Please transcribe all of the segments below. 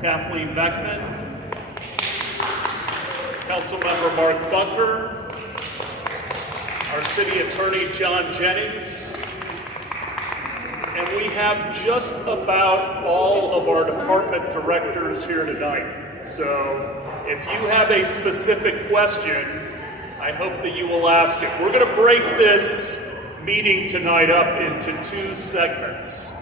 Kathleen Beckman, Councilmember Mark Bunker, our City Attorney John Jennings, and we have just about all of our department directors here tonight. So if you have a specific question, I hope that you will ask it. We're going to break this meeting tonight up into two segments.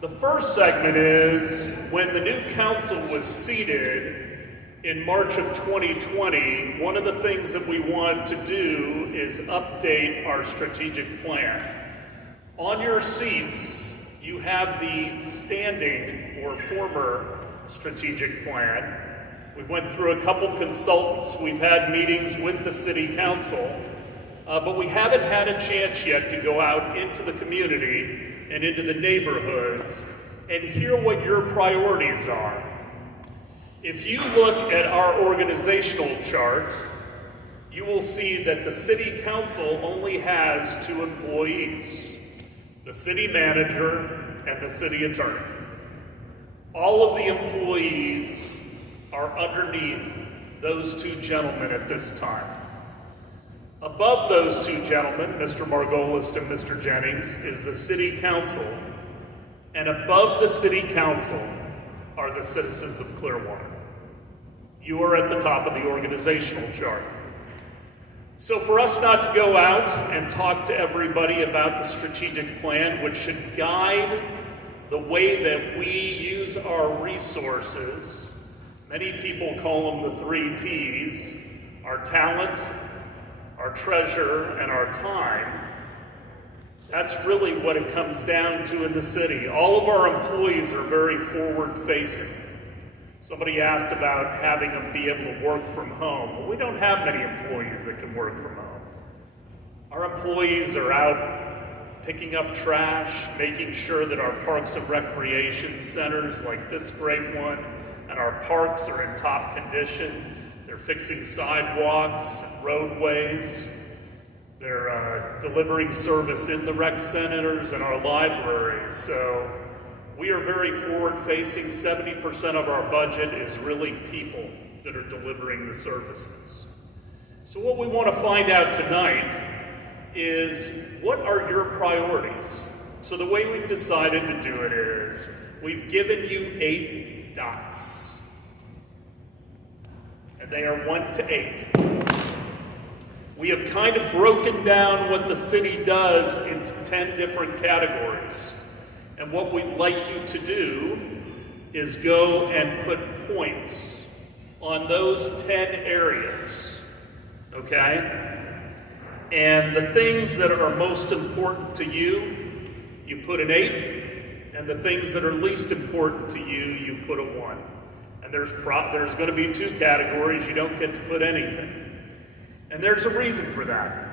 The first segment is when the new council was seated in March of 2020, one of the things that we want to do is update our strategic plan. On your seats, you have the standing or former strategic plan. We went through a couple consultants. We've had meetings with the city council, but we haven't had a chance yet to go out into the community and into the neighborhoods and hear what your priorities are. If you look at our organizational chart, you will see that the city council only has 2 employees, the city manager and the city attorney. All of the employees are underneath those 2 gentlemen at this time. Above those 2 gentlemen, Mr. Margolis and Mr. Jennings, is the city council, and above the city council are the citizens of Clearwater. You are at the top of the organizational chart. So for us not to go out and talk to everybody about the strategic plan, which should guide the way that we use our resources, many people call them the 3 T's, our talent, our treasure, and our time. That's really what it comes down to in the city. All of our employees are very forward-facing. Somebody asked about having them be able to work from home. Well, we don't have many employees that can work from home. Our employees are out picking up trash, making sure that our parks and recreation centers like this great one and our parks are in top condition. They're fixing sidewalks and roadways. They're delivering service in the rec centers and our libraries. So we are very forward-facing. 70% of our budget is really people that are delivering the services. So what we want to find out tonight is, what are your priorities? So the way we've decided to do it is, we've given you 8 dots. And they are 1 to 8. We have kind of broken down what the city does into 10 different categories. And what we'd like you to do is go and put points on those 10 areas, okay? And the things that are most important to you, you put an 8, and the things that are least important to you, you put a 1. And there's going to be 2 categories you don't get to put anything. And there's a reason for that.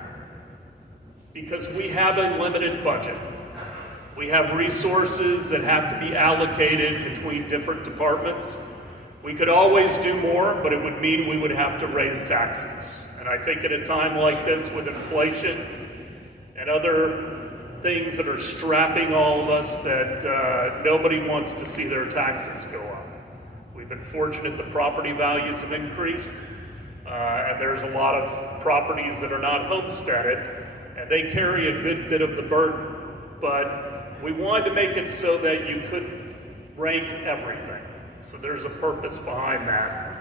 Because we have a limited budget. We have resources that have to be allocated between different departments. We could always do more, but it would mean we would have to raise taxes. And I think at a time like this, with inflation and other things that are strapping all of us, that nobody wants to see their taxes go up. We've been fortunate the property values have increased, and there's a lot of properties that are not homesteaded, and they carry a good bit of the burden. But we wanted to make it so that you could rank everything. So there's a purpose behind that.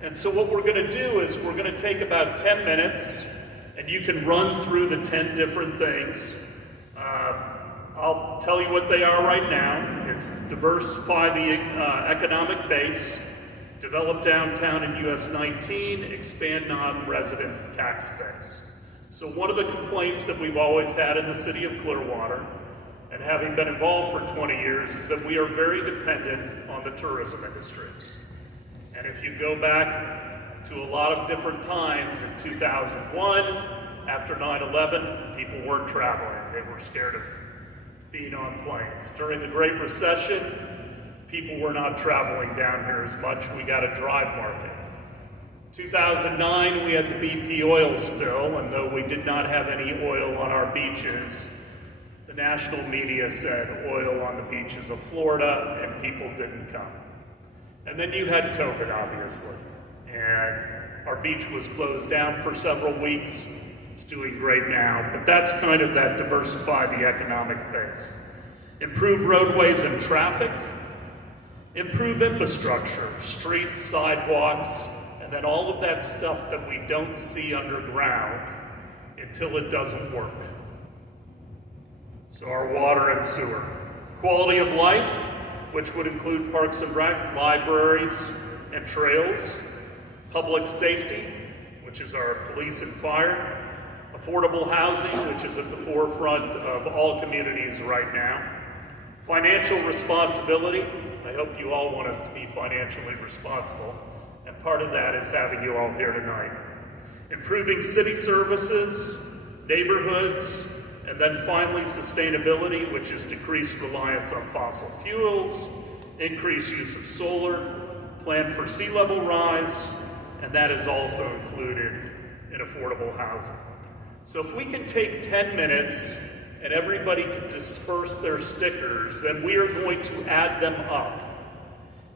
And so what we're going to do is we're going to take about 10 minutes, and you can run through the 10 different things. I'll tell you what they are right now. It's diversify the economic base, develop downtown in US 19, expand non-resident tax base. So one of the complaints that we've always had in the city of Clearwater, and having been involved for 20 years, is that we are very dependent on the tourism industry. And if you go back to a lot of different times, in 2001, after 9/11, people weren't traveling. They were scared of being on planes. During the Great Recession, people were not traveling down here as much. We got a dry market. 2009, we had the BP oil spill, and though we did not have any oil on our beaches, the national media said oil on the beaches of Florida, and people didn't come. And then you had COVID, obviously. And our beach was closed down for several weeks. It's doing great now, but that's kind of that diversify the economic base. Improve roadways and traffic, improve infrastructure, streets, sidewalks, and then all of that stuff that we don't see underground until it doesn't work. So our water and sewer. Quality of life, which would include parks and rec, libraries and trails. Public safety, which is our police and fire. Affordable housing, which is at the forefront of all communities right now. Financial responsibility. I hope you all want us to be financially responsible. And part of that is having you all here tonight. Improving city services, neighborhoods, and then finally sustainability, which is decreased reliance on fossil fuels, increased use of solar, plan for sea level rise, and that is also included in affordable housing. So if we can take 10 minutes and everybody can disperse their stickers, then we are going to add them up.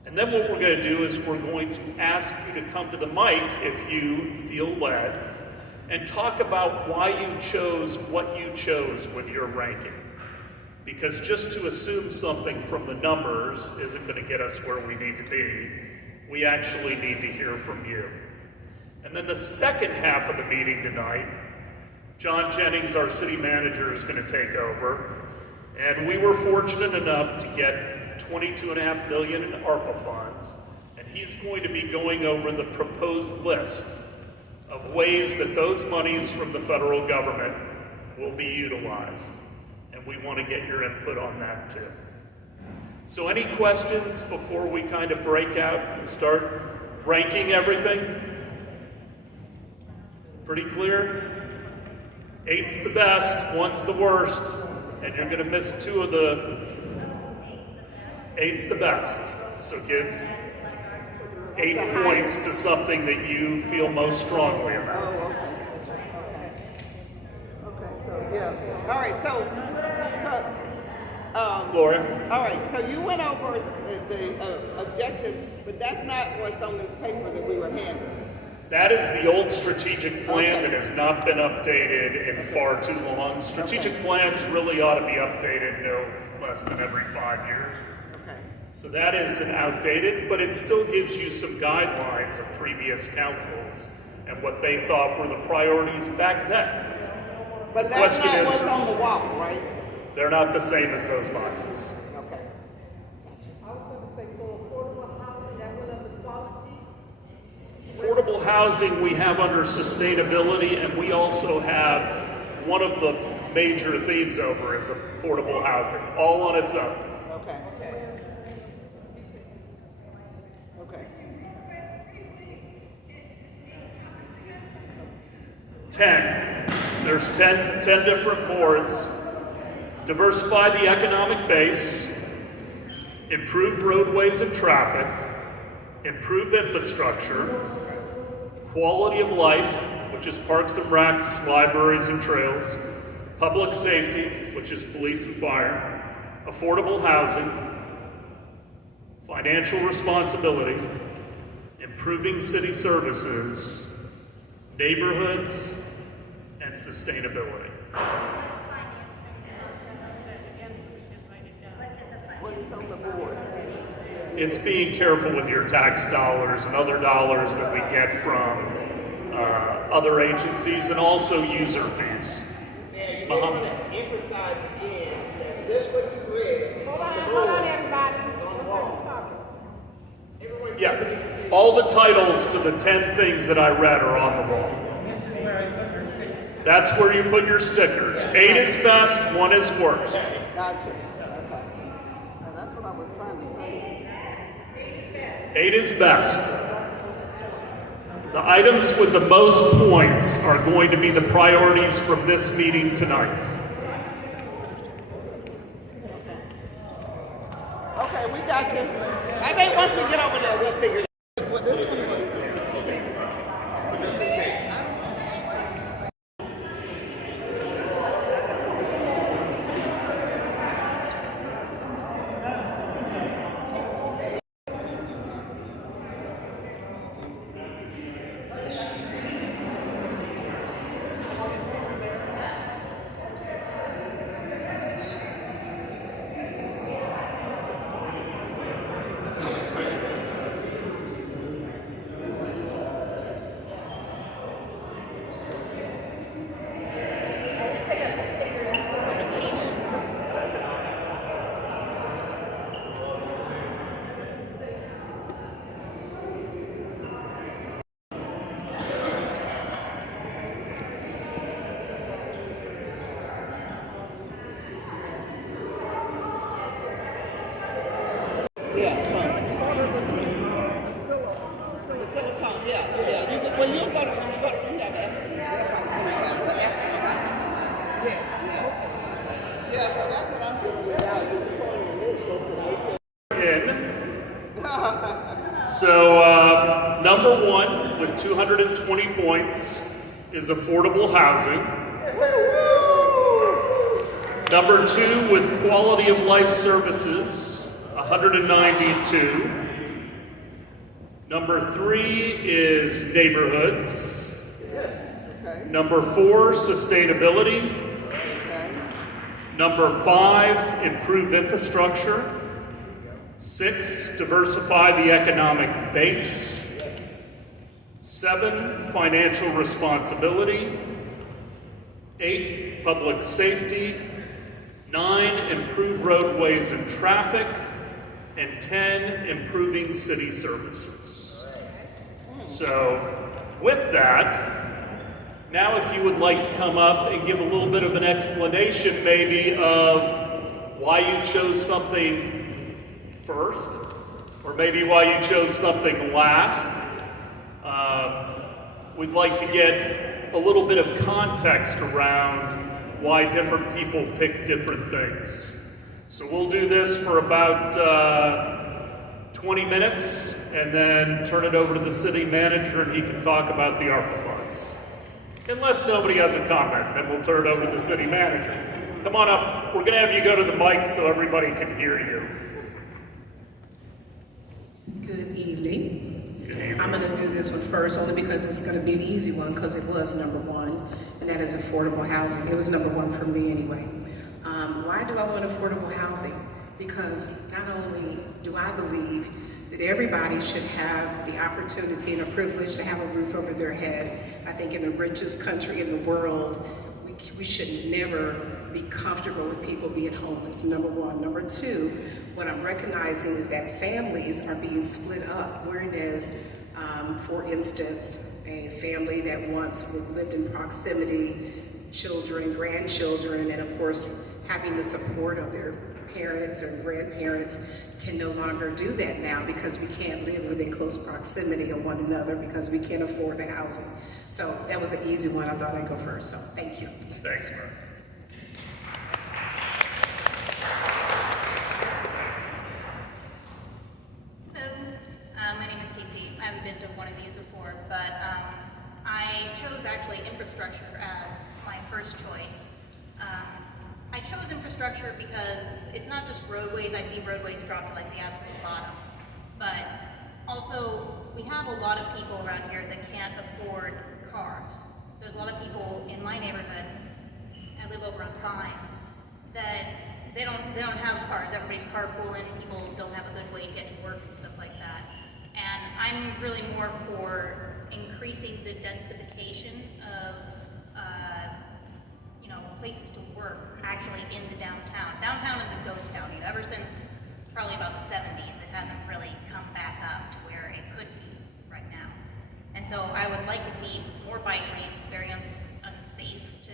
And then what we're going to do is we're going to ask you to come to the mic if you feel led and talk about why you chose what you chose with your ranking. Because just to assume something from the numbers isn't going to get us where we need to be. We actually need to hear from you. And then the second half of the meeting tonight, John Jennings, our city manager, is going to take over. And we were fortunate enough to get $22.5 million in ARPA funds. And he's going to be going over the proposed list of ways that those monies from the federal government will be utilized. And we want to get your input on that too. So any questions before we kind of break out and start ranking everything? Pretty clear? 8's the best, 1's the worst, and you're going to miss 2 of the 8's the best. So give 8 points to something that you feel most strongly about. Oh, okay, so yeah. All right, so Gloria? All right, so you went over the objective, but that's not what's on this paper that we were handed. That is the old strategic plan that has not been updated in far too long. Strategic plans really ought to be updated no less than every 5 years. Okay. So that isn't outdated, but it still gives you some guidelines of previous councils and what they thought were the priorities back then. But that's not what's on the wall, right? They're not the same as those boxes. Okay. I was going to say, for affordable housing, that went under quality. Affordable housing we have under sustainability, and we also have one of the major themes over is affordable housing, all on its own. Okay. Okay. 10. There's 10 different boards. Diversify the economic base, improve roadways and traffic, improve infrastructure, quality of life, which is parks and recs, libraries and trails, public safety, which is police and fire, affordable housing, financial responsibility, improving city services, neighborhoods, and sustainability. What is on the board? It's being careful with your tax dollars and other dollars that we get from other agencies and also user fees. Yeah, you want to emphasize again that this what you read. Hold on, everybody. Who's talking? Yeah, all the titles to the 10 things that I read are on the wall. That's where you put your stickers. 8 is best, 1 is worst. Gotcha. Okay. And that's what I was trying to say. 8 is best. The items with the most points are going to be the priorities from this meeting tonight. Okay, we got you. I think once we get over there, we'll figure it out. Yeah. You can, when you go to, you have to. Yeah, so that's what I'm doing now. You can go on the list, In. So, number one with 220 points is affordable housing. Number two with quality of life services, 192. Number three is neighborhoods. Okay. Number four, sustainability. Okay. Number five, improve infrastructure. 6, diversify the economic base. 7, financial responsibility. 8, public safety. 9, improve roadways and traffic. And 10, improving city services. So, with that, now if you would like to come up and give a little bit of an explanation maybe of why you chose something first, or maybe why you chose something last. We'd like to get a little bit of context around why different people pick different things. So we'll do this for about 20 minutes and then turn it over to the city manager and he can talk about the ARPA funds. Unless nobody has a comment, then we'll turn it over to the city manager. Come on up. We're gonna have you go to the mic so everybody can hear you. Good evening. Good evening. I'm going to do this one first only because it's going to be an easy one because it was number one, and that is affordable housing. It was number one for me anyway. Why do I want affordable housing? Because not only do I believe that everybody should have the opportunity and a privilege to have a roof over their head. I think in the richest country in the world, we should never be comfortable with people being homeless, number one. Number two, what I'm recognizing is that families are being split up, whereas, for instance, a family that once lived in proximity, children, grandchildren, and of course, having the support of their parents or grandparents can no longer do that now because we can't live within close proximity of one another because we can't afford the housing. So that was an easy one. I thought I'd go first, so thank you. Thanks, Mark. Hello, my name is Casey. I haven't been to one of these before, but I chose actually infrastructure as my first choice. I chose infrastructure because it's not just roadways. I see roadways drop to like the absolute bottom, but also we have a lot of people around here that can't afford cars. There's a lot of people in my neighborhood, I live over on Vine, that they don't have cars. Everybody's carpooling, people don't have a good way to get to work and stuff like that. And I'm really more for increasing the densification of places to work actually in the downtown. Downtown is a ghost town. Ever since probably about the 70s, it hasn't really come back up to where it could be right now. And so I would like to see more bike lanes. It's very unsafe to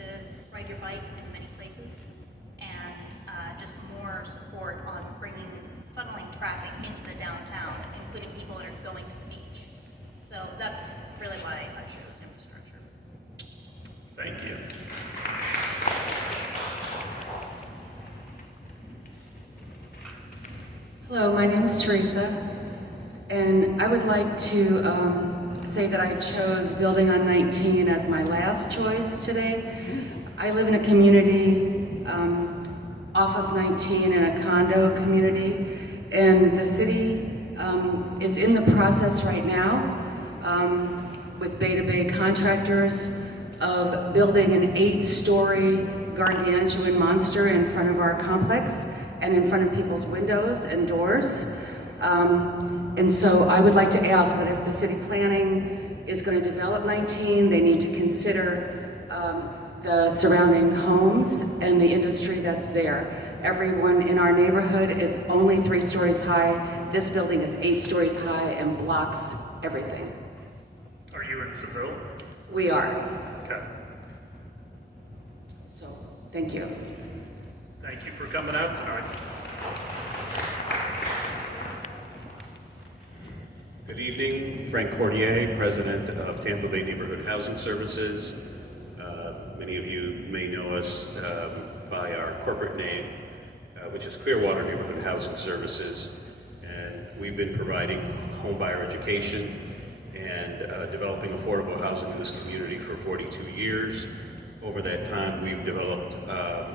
ride your bike in many places, and just more support on funneling traffic into the downtown, including people that are going to the beach. So that's really why I chose infrastructure. Thank you. Hello, my name is Teresa, and I would like to say that I chose building on 19 as my last choice today. I live in a community off of 19 in a condo community, and the city is in the process right now with Bay-to-Bay contractors of building an 8-story gargantuan monster in front of our complex and in front of people's windows and doors. And so I would like to ask that if the city planning is going to develop 19, they need to consider the surrounding homes and the industry that's there. Everyone in our neighborhood is only 3 stories high. This building is 8 stories high and blocks everything. Are you in Seville? We are. Okay. So, thank you. Thank you for coming out tonight. Good evening, Frank Cordier, President of Tampa Bay Neighborhood Housing Services. Many of you may know us by our corporate name, which is Clearwater Neighborhood Housing Services. And we've been providing homebuyer education and developing affordable housing in this community for 42 years. Over that time, we've developed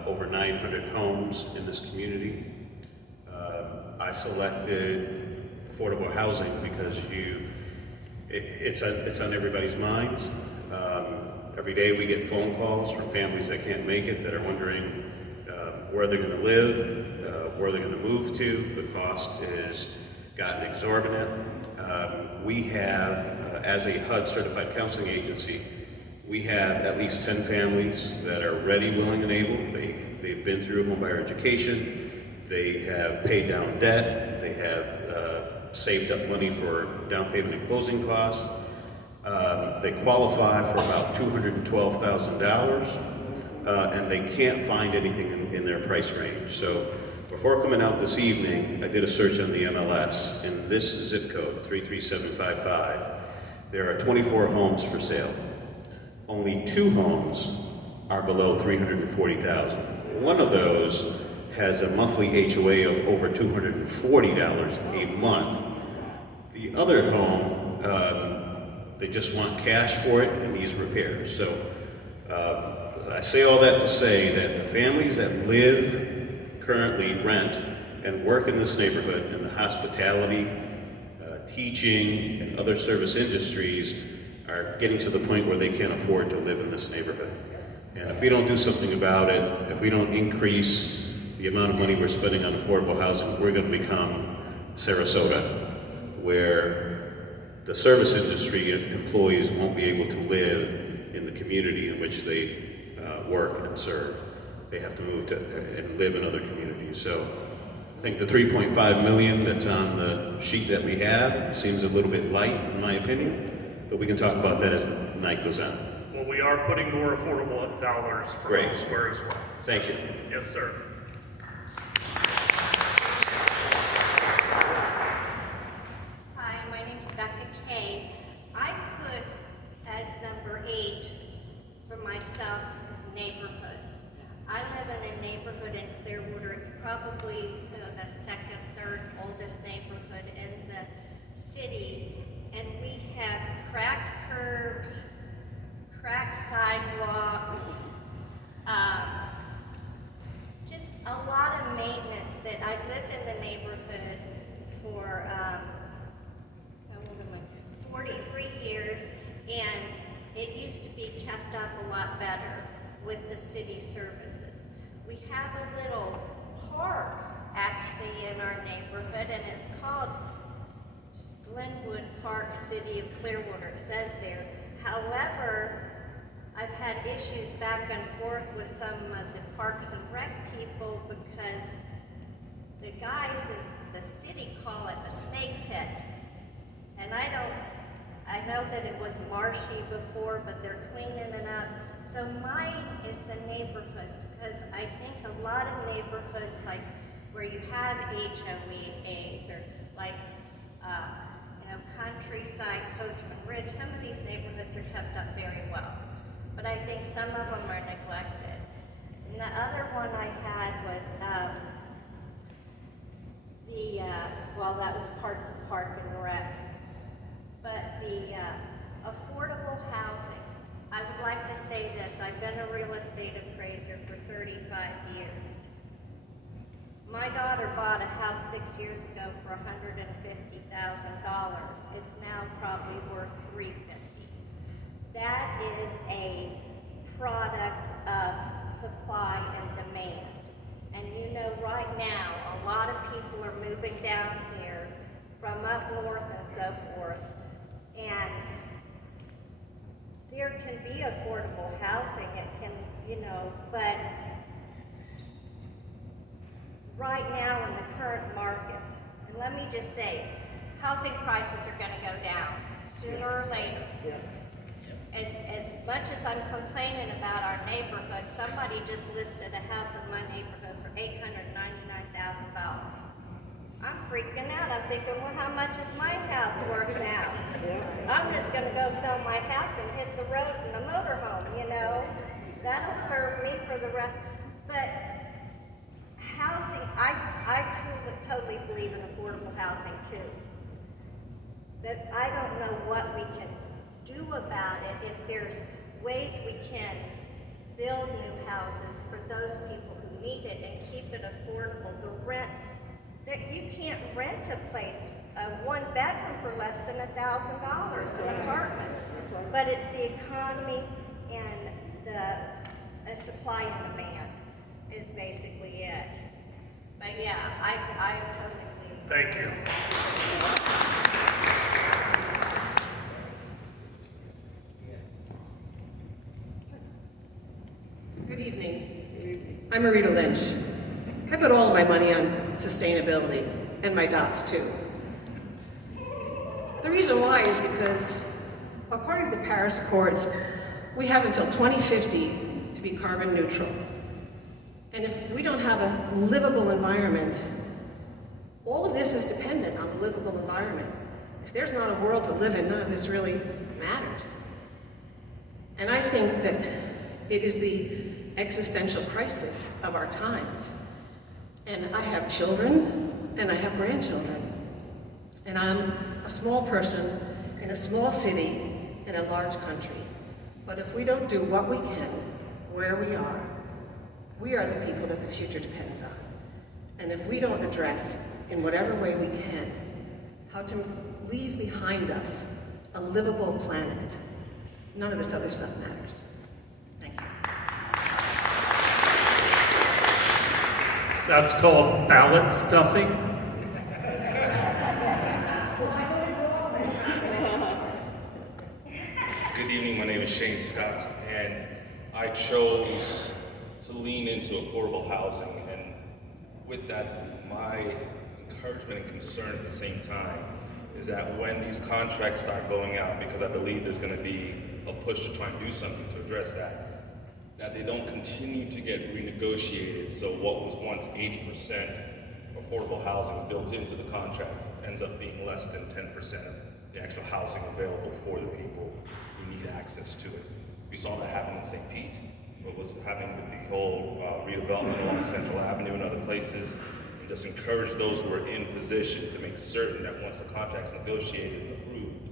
over 900 homes in this community. I selected affordable housing because it's on everybody's minds. Every day we get phone calls from families that can't make it, that are wondering where they're going to live, where they're going to move to. The cost has gotten exorbitant. We have, as a HUD certified counseling agency, we have at least 10 families that are ready, willing, and able. They've been through homebuyer education. They have paid down debt. They have saved up money for down payment and closing costs. They qualify for about $212,000, and they can't find anything in their price range. So before coming out this evening, I did a search on the MLS. In this zip code, 33755, there are 24 homes for sale. Only 2 homes are below $340,000. One of those has a monthly HOA of over $240 a month. The other home, they just want cash for it and needs repairs. So I say all that to say that the families that currently rent and work in this neighborhood in the hospitality, teaching, and other service industries are getting to the point where they can't afford to live in this neighborhood. And if we don't do something about it, if we don't increase the amount of money we're spending on affordable housing, we're going to become Sarasota, where the service industry employees won't be able to live in the community in which they work and serve. They have to move to and live in other communities. So I think the $3.5 million that's on the sheet that we have seems a little bit light, in my opinion, but we can talk about that as the night goes on. Well, we are putting more affordable dollars for elsewhere as well. Thank you. Yes, sir. Hi, my name's Becca Kay. I put as number 8 for myself is neighborhoods. I live in a neighborhood in Clearwater. It's probably the second, third oldest neighborhood in the city. And we have cracked curbs, cracked sidewalks, just a lot of maintenance that I've lived in the neighborhood for 43 years, and it used to be kept up a lot better with the city services. We have a little park actually in our neighborhood, and it's called Greenwood Park, City of Clearwater, it says there. However, I've had issues back and forth with some of the Parks and Rec people because the guys in the city call it a snake pit. And I know that it was marshy before, but they're cleaning it up. So mine is the neighborhoods, because I think a lot of neighborhoods, like where you have HOAs or like, Countryside, Coachman Ridge, some of these neighborhoods are kept up very well. But I think some of them are neglected. And the other one I had was that was parts of Park and Rec. But the affordable housing, I would like to say this. I've been a real estate appraiser for 35 years. My daughter bought a house 6 years ago for $150,000. It's now probably worth $350,000. That is a product of supply and demand. And right now, a lot of people are moving down here from up north and so forth. And there can be affordable housing, it can, but right now in the current market, and let me just say, housing prices are going to go down sooner or later. As much as I'm complaining about our neighborhood, somebody just listed a house in my neighborhood for $899,000. I'm freaking out. I'm thinking, well, how much is my house worth now? gonna go sell my house and hit the road in a motorhome, you know? That'll serve me for the rest. But housing, I totally believe in affordable housing too. That I don't know what we can do about it, if there's ways we can build new houses for those people who need it and keep it affordable. The rents, that you can't rent a place, a one bedroom for less than $1,000 an apartment. But it's the economy and the supply and demand is basically it. But yeah, I totally believe. Thank you. Good evening. I'm Marita Lynch. I put all of my money on sustainability, and my dots too. The reason why is because, according to the Paris Accords, we have until 2050 to be carbon neutral. And if we don't have a livable environment, all of this is dependent on the livable environment. If there's not a world to live in, none of this really matters. And I think that it is the existential crisis of our times. And I have children, and I have grandchildren. And I'm a small person in a small city in a large country. But if we don't do what we can, where we are the people that the future depends on. And if we don't address, in whatever way we can, how to leave behind us a livable planet, none of this other stuff matters. Thank you. That's called ballot stuffing. Good evening, my name is Shane Scott, and I chose to lean into affordable housing, and with that, my encouragement and concern at the same time is that when these contracts start going out, because I believe there's going to be a push to try and do something to address that they don't continue to get renegotiated, so what was once 80% affordable housing built into the contracts ends up being less than 10% of the actual housing available for the people who need access to it. We saw that happen in St. Pete, what was happening with the whole redevelopment along Central Avenue and other places, and just encourage those who are in position to make certain that once the contract's negotiated and approved,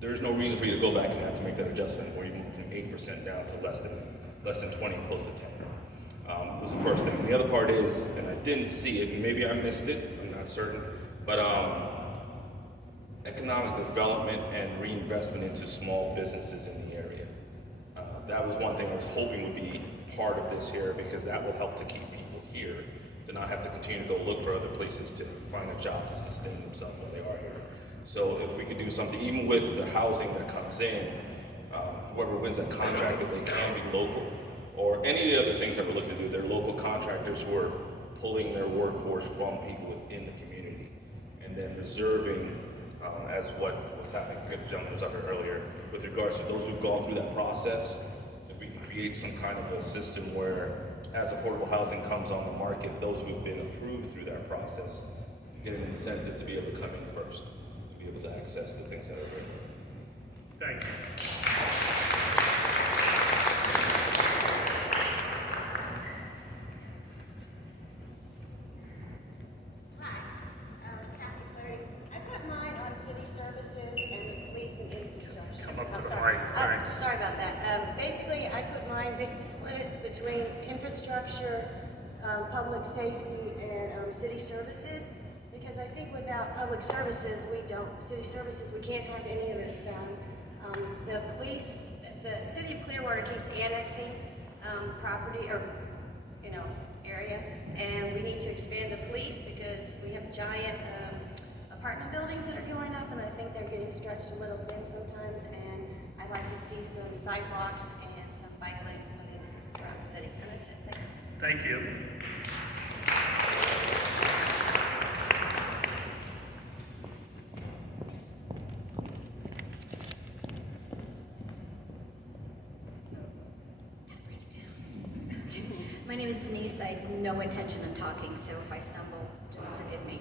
there's no reason for you to go back and have to make that adjustment where you move from 8% down to less than 20, close to 10. Was the first thing. The other part is, and I didn't see it, maybe I missed it, I'm not certain, but economic development and reinvestment into small businesses in the area. That was one thing I was hoping would be part of this here, because that will help to keep people here, to not have to continue to go look for other places to find a job to sustain themselves while they are here. So if we could do something, even with the housing that comes in, whoever wins that contract, if they can be local, or any of the other things that we're looking to do, they're local contractors who are pulling their workforce from people within the community, and then reserving, as what was happening, I forget the gentleman who was up here earlier, with regards to those who've gone through that process, if we can create some kind of a system where, as affordable housing comes on the market, those who've been approved through that process get an incentive to be able to come in first, to be able to access the things that are here. Thank you. Sorry about that. Basically, I put mine, split it between infrastructure, public safety, and city services, because I think without public services, city services, we can't have any of this done. The police, the city of Clearwater keeps annexing property or, area, and we need to expand the police because we have giant apartment buildings that are going up, and I think they're getting stretched a little thin sometimes, and I'd like to see some sidewalks and some bike lanes put in around the city. And that's it. Thanks. Thank you. My name is Denise. I have no intention of talking, so if I stumble, just forgive me.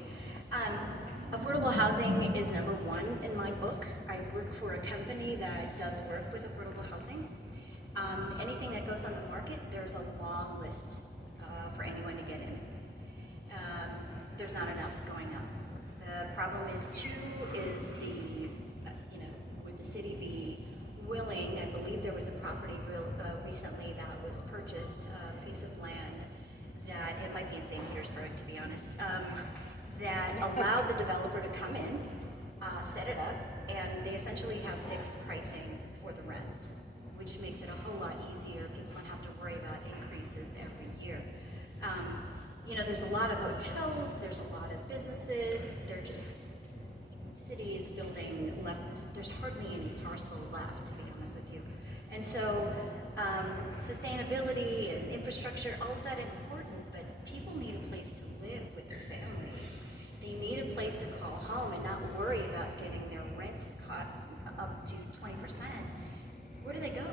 Affordable housing is number one in my book. I work for a company that does work with affordable housing. Anything that goes on the market, there's a long list for anyone to get in. There's not enough going up. The problem is too, is the, would the city be willing, I believe there was a property recently that was purchased, a piece of land that, it might be in St. Petersburg to be honest, that allowed the developer to come in, set it up, and they essentially have fixed pricing for the rents, which makes it a whole lot easier. People don't have to worry about increases every year. There's a lot of hotels, there's a lot of businesses, the city is building left, there's hardly any parcel left, to be honest with you. And so, sustainability and infrastructure, all is that important, but people need a place to live with their families. They need a place to call home and not worry about getting their rents caught up to 20%. Where do they go?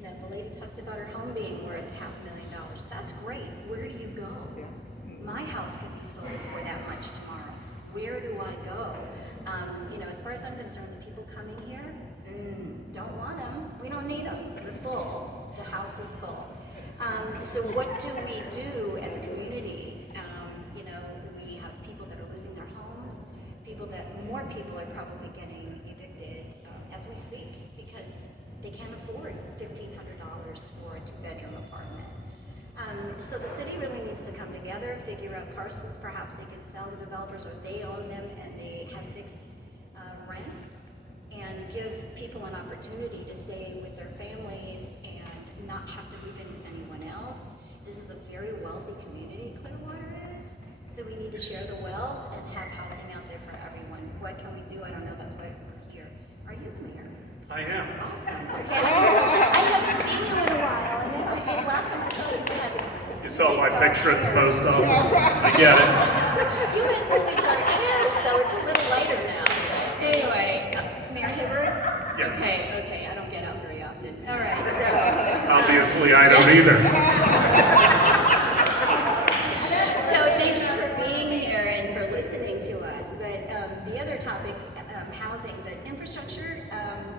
The lady talks about her home being worth $500,000. That's great. Where do you go? My house could be sold for that much tomorrow. Where do I go? As far as I'm concerned, the people coming here, don't want them. We don't need them. We're full. The house is full. So what do we do as a community? We have people that are losing their homes. More people are probably getting evicted as we speak because they can't afford $1,500 for a 2-bedroom apartment. So the city really needs to come together, figure out parcels. Perhaps they could sell to developers, or they own them and they have fixed rents, and give people an opportunity to stay with their families and not have to move in with anyone else. This is a very wealthy community, Clearwater is. So we need to share the wealth and have housing out there for everyone. What can we do? I don't know. That's why we're here. Are you the mayor? I am. Awesome. Okay. I haven't seen you in a while. And last time I saw you, You saw my picture at the post office. I get it. you had really dark hair, so it's a little lighter now. Anyway, Mayor Hibbert? Yes. Okay. I don't get out very often. All right. So. Obviously, I don't either. So thank you for being here and for listening to us. But the other topic, housing, but infrastructure,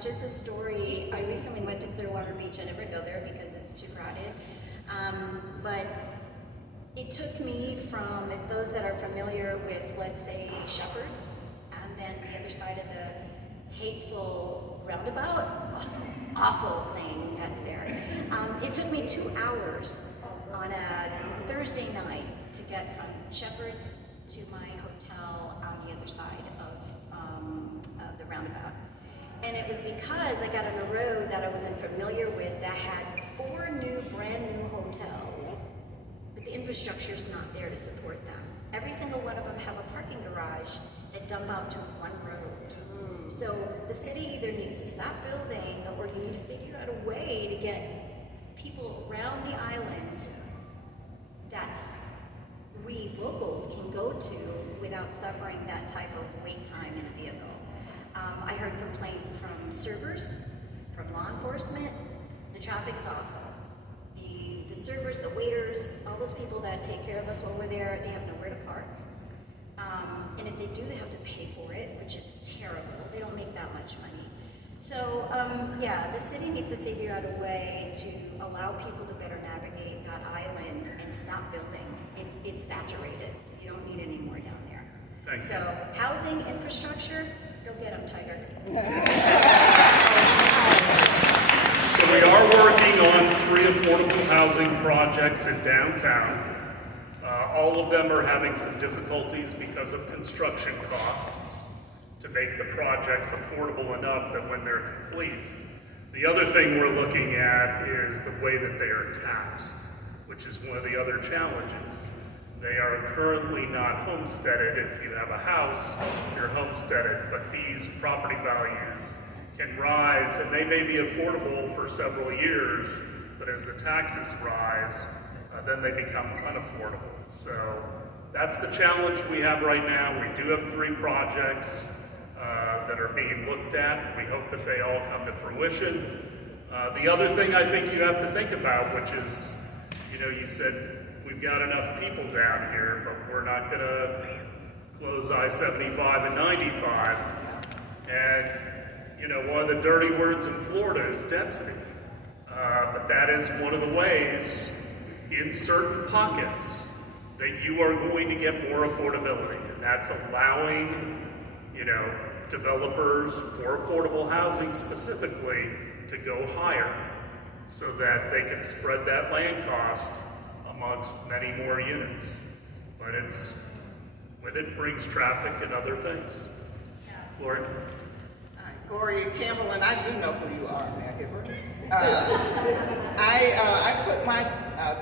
just a story. I recently went to Clearwater Beach. I never go there because it's too crowded. But it took me from, those that are familiar with, let's say, Shepherds, and then the other side of the hateful roundabout, awful thing that's there. It took me 2 hours on a Thursday night to get from Shepherds to my hotel on the other side of the roundabout. And it was because I got on a road that I wasn't familiar with that had 4 brand new hotels, but the infrastructure is not there to support them. Every single one of them have a parking garage that dump out to one road. So the city either needs to stop building, or you need to figure out a way to get people around the island that we locals can go to without suffering that type of wait time in a vehicle. I heard complaints from servers, from law enforcement. The traffic is awful. The servers, the waiters, all those people that take care of us while we're there, they have nowhere to park. And if they do, they have to pay for it, which is terrible. They don't make that much money. So, the city needs to figure out a way to allow people to better navigate that island and stop building. It's saturated. You don't need any more down there. Thank so, you. Housing, infrastructure, go get them, Tiger. So we are working on 3 affordable housing projects in downtown. All of them are having some difficulties because of construction costs to make the projects affordable enough that when they're complete. The other thing we're looking at is the way that they are taxed, which is one of the other challenges. They are currently not homesteaded. If you have a house, you're homesteaded, but these property values can rise, and they may be affordable for several years, but as the taxes rise, then they become unaffordable. So that's the challenge we have right now. We do have 3 projects that are being looked at. We hope that they all come to fruition. The other thing I think you have to think about, which is, you said we've got enough people down here, but we're not gonna close I-75 and 95. And, you know, one of the dirty words in Florida is density. But that is one of the ways in certain pockets that you are going to get more affordability. And that's allowing, you know, developers for affordable housing specifically to go higher so that they can spread that land cost amongst many more units. But it's, with it brings traffic and other things. Lori? Gloria Campbell, and I do know who you are, Mayor Hibbert. I put my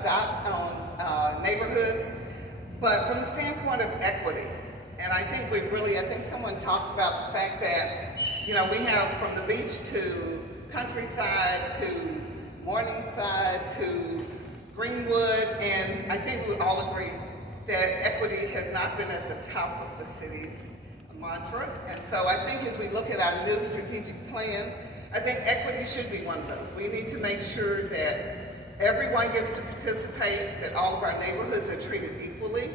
dot on neighborhoods, but from the standpoint of equity, and I think someone talked about the fact that, you know, we have from the beach to Countryside to Morningside to Greenwood, and I think we all agree that equity has not been at the top of the city's mantra. And so I think as we look at our new strategic plan, I think equity should be one of those. We need to make sure that everyone gets to participate, that all of our neighborhoods are treated equally,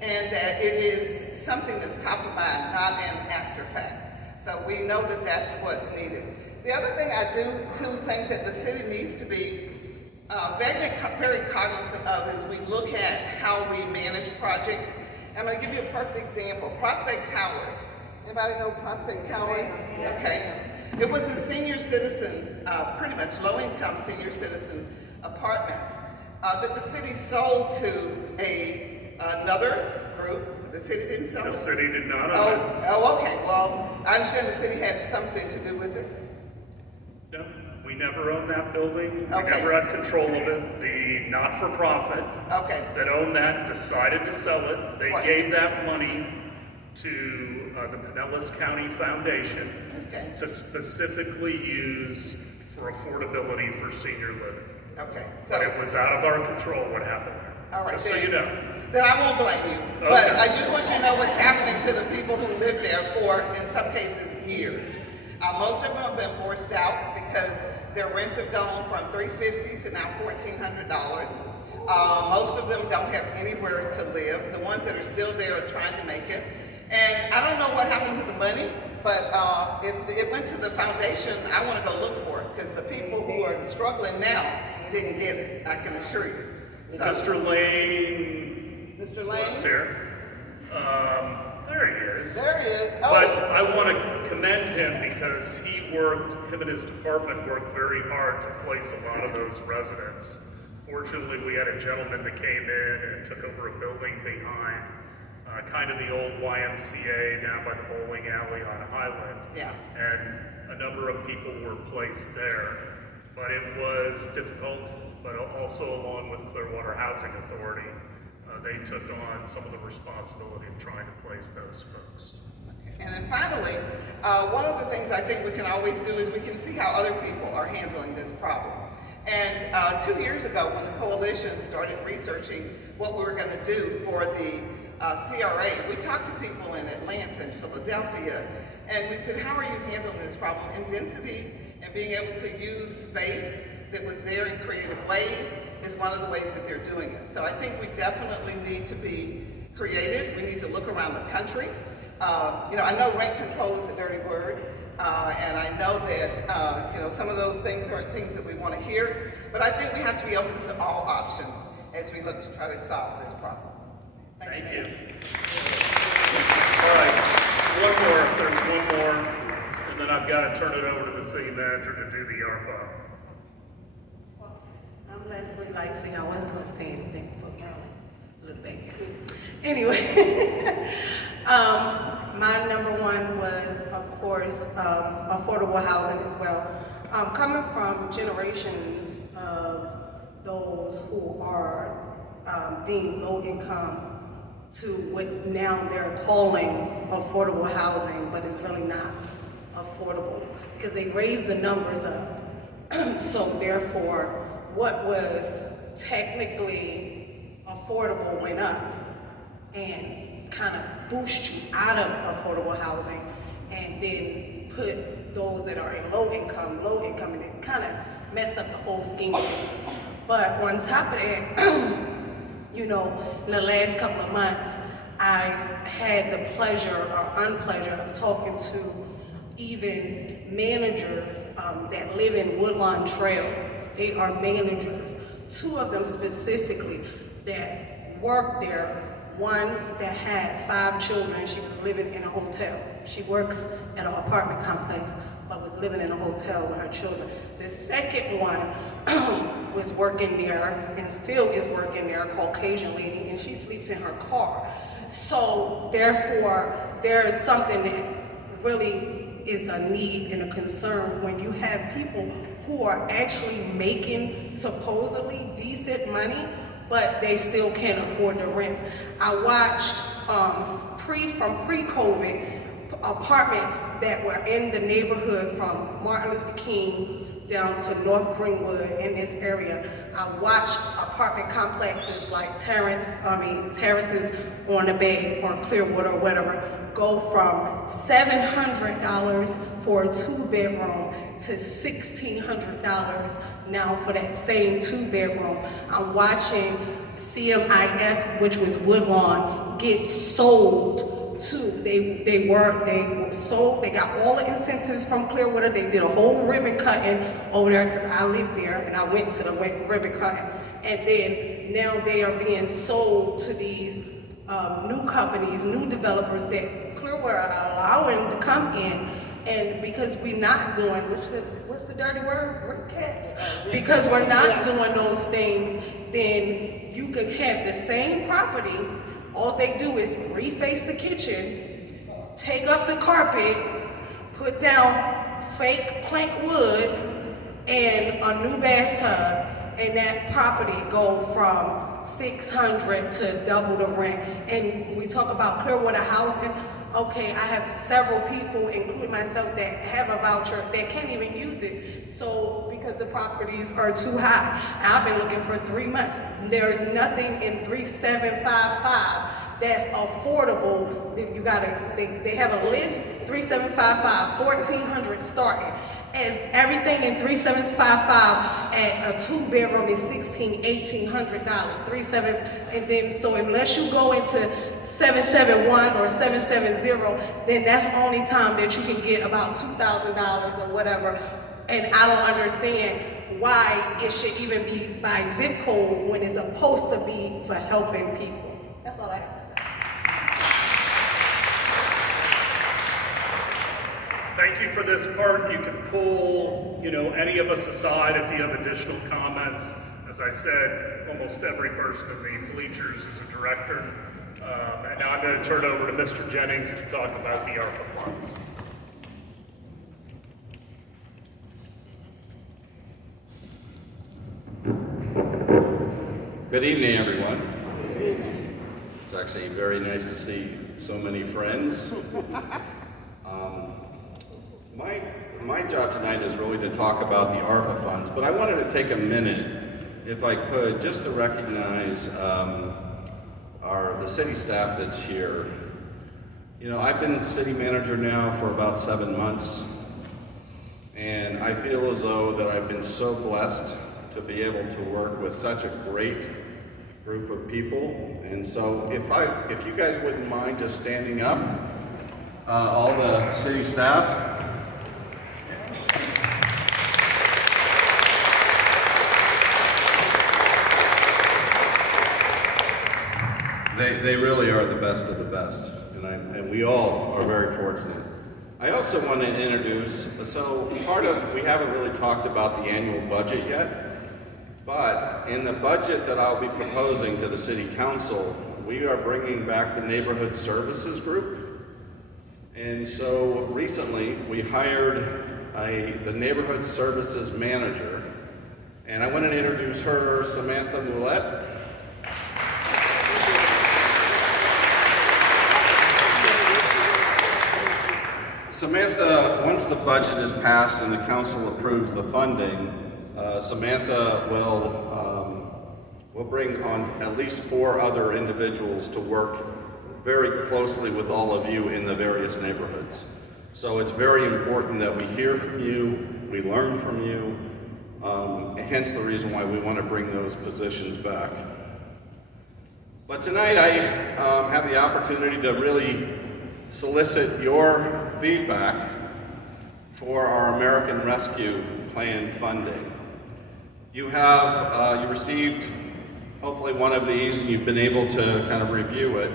and that it is something that's top of mind, not an after fact. So we know that that's what's needed. The other thing I do too think that the city needs to be very cognizant of is we look at how we manage projects. I'm going to give you a perfect example. Prospect Towers. Anybody know Prospect Towers? Okay. It was a senior citizen, pretty much low-income senior citizen apartments that the city sold to another group. The city didn't sell it? The city did not own it. Oh, okay. Well, I understand the city had something to do with it. No, we never owned that building. We Okay. never had control of it. The not-for-profit that owned that decided to sell it. They gave that money to the Pinellas County Foundation to specifically use for affordability for senior living. Okay. But it was out of our control what happened there. All right, just so you know. Then I won't blame you. Okay. But I just want you to know what's happening to the people who lived there for, in some cases, years. Most of them have been forced out because their rents have gone from $350 to now $1,400. Most of them don't have anywhere to live. The ones that are still there are trying to make it. And I don't know what happened to the money, but if it went to the foundation, I want to go look for it because the people who are struggling now didn't get it, I can assure you. So, Mr. Lane was here. There he is. There he is. Oh. But I want to commend him because him and his department worked very hard to place a lot of those residents. Fortunately, we had a gentleman that came in and took over a building behind kind of the old YMCA down by the bowling alley on Highland. Yeah. And a number of people were placed there. But it was difficult, but also along with Clearwater Housing Authority, they took on some of the responsibility of trying to place those folks. And then finally, one of the things I think we can always do is we can see how other people are handling this problem. And 2 years ago, when the coalition started researching what we were going to do for the CRA, we talked to people in Atlanta and Philadelphia, and we said, how are you handling this problem? And density and being able to use space that was there in creative ways is one of the ways that they're doing it. So I think we definitely need to be creative. We need to look around the country. You know, I know rent control is a dirty word, and I know that you know, some of those things aren't things that we want to hear, but I think we have to be open to all options as we look to try to solve this problem. Thank you. All right, one more, if there's one more, and then I've got to turn it over to the city manager to do the ARPA. I'm Leslie Lightsey. I wasn't going to say anything before Carolyn looked back at me. Anyway, my number one was, of course, affordable housing as well. Coming from generations of those who are deemed low income to what now they're calling affordable housing, but it's really not affordable because they raised the numbers up. So therefore, what was technically affordable went up and kind of boost you out of affordable housing and then put those that are in low income, and it kind of messed up the whole scheme of things. But on top of that, you know, in the last couple of months, I've had the pleasure or unpleasure of talking to even managers that live in Woodlawn Trail. They are managers. 2 of them specifically that work there. One that had 5 children, she was living in a hotel. She works at an apartment complex, but was living in a hotel with her children. The second one was working there and still is working there, a Caucasian lady, and she sleeps in her car. So therefore, there is something that really is a need and a concern when you have people who are actually making supposedly decent money, but they still can't afford the rents. I watched from pre-COVID apartments that were in the neighborhood from Martin Luther King down to North Greenwood in this area. I watched apartment complexes like terraces on the bay or Clearwater or whatever go from $700 for a 2-bedroom to $1,600 now for that same 2-bedroom. I'm watching CMIF, which was Woodlawn, get sold too. They were sold. They got all the incentives from Clearwater. They did a whole ribbon cutting over there because I lived there and I went to the ribbon cutting. And then now they are being sold to these new companies, new developers that Clearwater are allowing to come in. And because we're not doing, what's the dirty word? Because we're not doing those things, then you could have the same property. All they do is reface the kitchen, take up the carpet, put down fake plank wood, and a new bathtub, and that property go from $600 to double the rent. And we talk about Clearwater housing. Okay, I have several people, including myself, that have a voucher that can't even use it. So, because the properties are too high. I've been looking for 3 months. There's nothing in 3755 that's affordable. You gotta, they have a list, 3755, 1,400 starting. As everything in 3755 at a 2-bedroom is $1,800, and then so unless you go into 771 or 770, then that's the only time that you can get about $2,000 or whatever. And I don't understand why it should even be by zip code when it's supposed to be for helping people. That's all I have to say. Thank you for this part. You can pull, any of us aside if you have additional comments. As I said, almost every person in the bleachers is a director. And now I'm going to turn it over to Mr. Jennings to talk about the ARPA funds. Good evening, everyone. It's actually very nice to see so many friends. My job tonight is really to talk about the ARPA funds, but I wanted to take a minute, if I could, just to recognize the city staff that's here. I've been city manager now for about 7 months, and I feel as though that I've been so blessed to be able to work with such a great group of people. And so if you guys wouldn't mind just standing up, all the city staff. They really are the best of the best, and we all are very fortunate. I also want to introduce, we haven't really talked about the annual budget yet, but in the budget that I'll be proposing to the City Council, we are bringing back the Neighborhood Services Group. And so recently we hired the Neighborhood Services Manager, and I want to introduce her, Samantha Moulette. Samantha, once the budget is passed and the council approves the funding, Samantha will bring on at least 4 other individuals to work very closely with all of you in the various neighborhoods. So it's very important that we hear from you, we learn from you, hence the reason why we want to bring those positions back. But tonight I have the opportunity to really solicit your feedback for our American Rescue Plan funding. You received hopefully one of these and you've been able to kind of review it.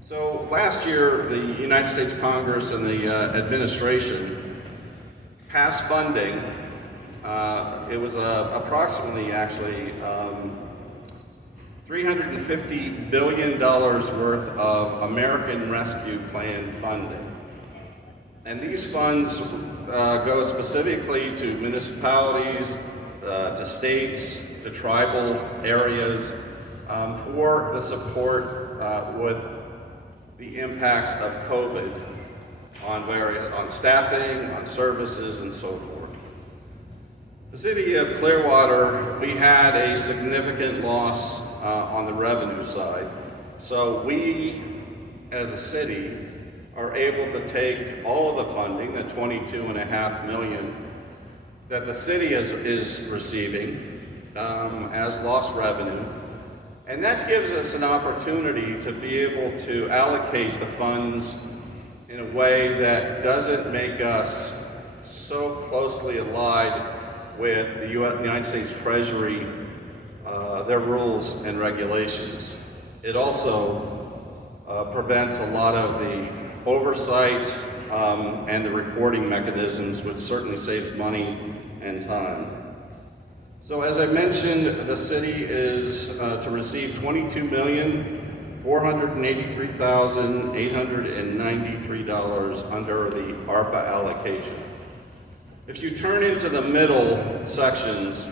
So last year, the United States Congress and the administration passed funding. It was approximately actually $350 billion worth of American Rescue Plan funding. And these funds go specifically to municipalities, to states, to tribal areas, for the support with the impacts of COVID on staffing, on services, and so forth. The city of Clearwater, we had a significant loss on the revenue side. So we, as a city, are able to take all of the funding, the $22.5 million, that the city is receiving as lost revenue, and that gives us an opportunity to be able to allocate the funds in a way that doesn't make us so closely allied with the United States Treasury, their rules and regulations. It also prevents a lot of the oversight and the reporting mechanisms, which certainly saves money and time. So as I mentioned, the city is to receive $22,483,893 under the ARPA allocation. If you turn into the middle sections,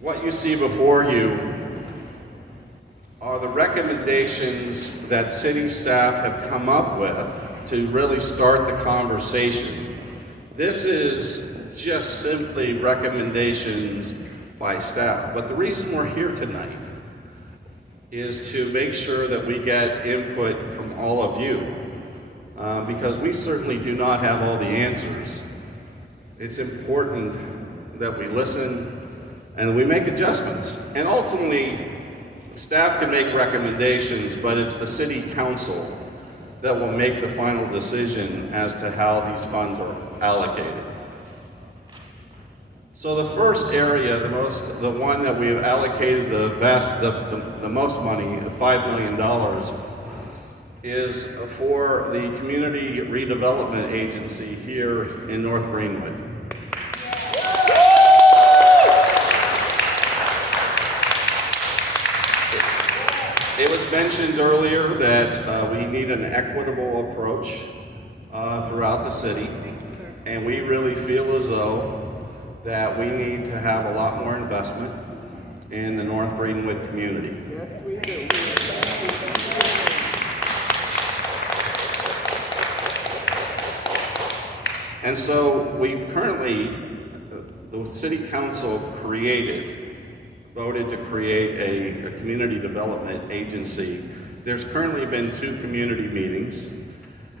what you see before you are the recommendations that city staff have come up with to really start the conversation. This is just simply recommendations by staff. But the reason we're here tonight is to make sure that we get input from all of you, because we certainly do not have all the answers. It's important that we listen and we make adjustments. And ultimately, staff can make recommendations, but it's the city council that will make the final decision as to how these funds are allocated. So the first area, the one that we've allocated the most money, $5 million, is for the Community Redevelopment Agency here in North Greenwood. It was mentioned earlier that we need an equitable approach throughout the city, and we really feel as though that we need to have a lot more investment in the North Greenwood community. Yes, we do. And so we currently, the city council voted to create a community development agency. There's currently been 2 community meetings.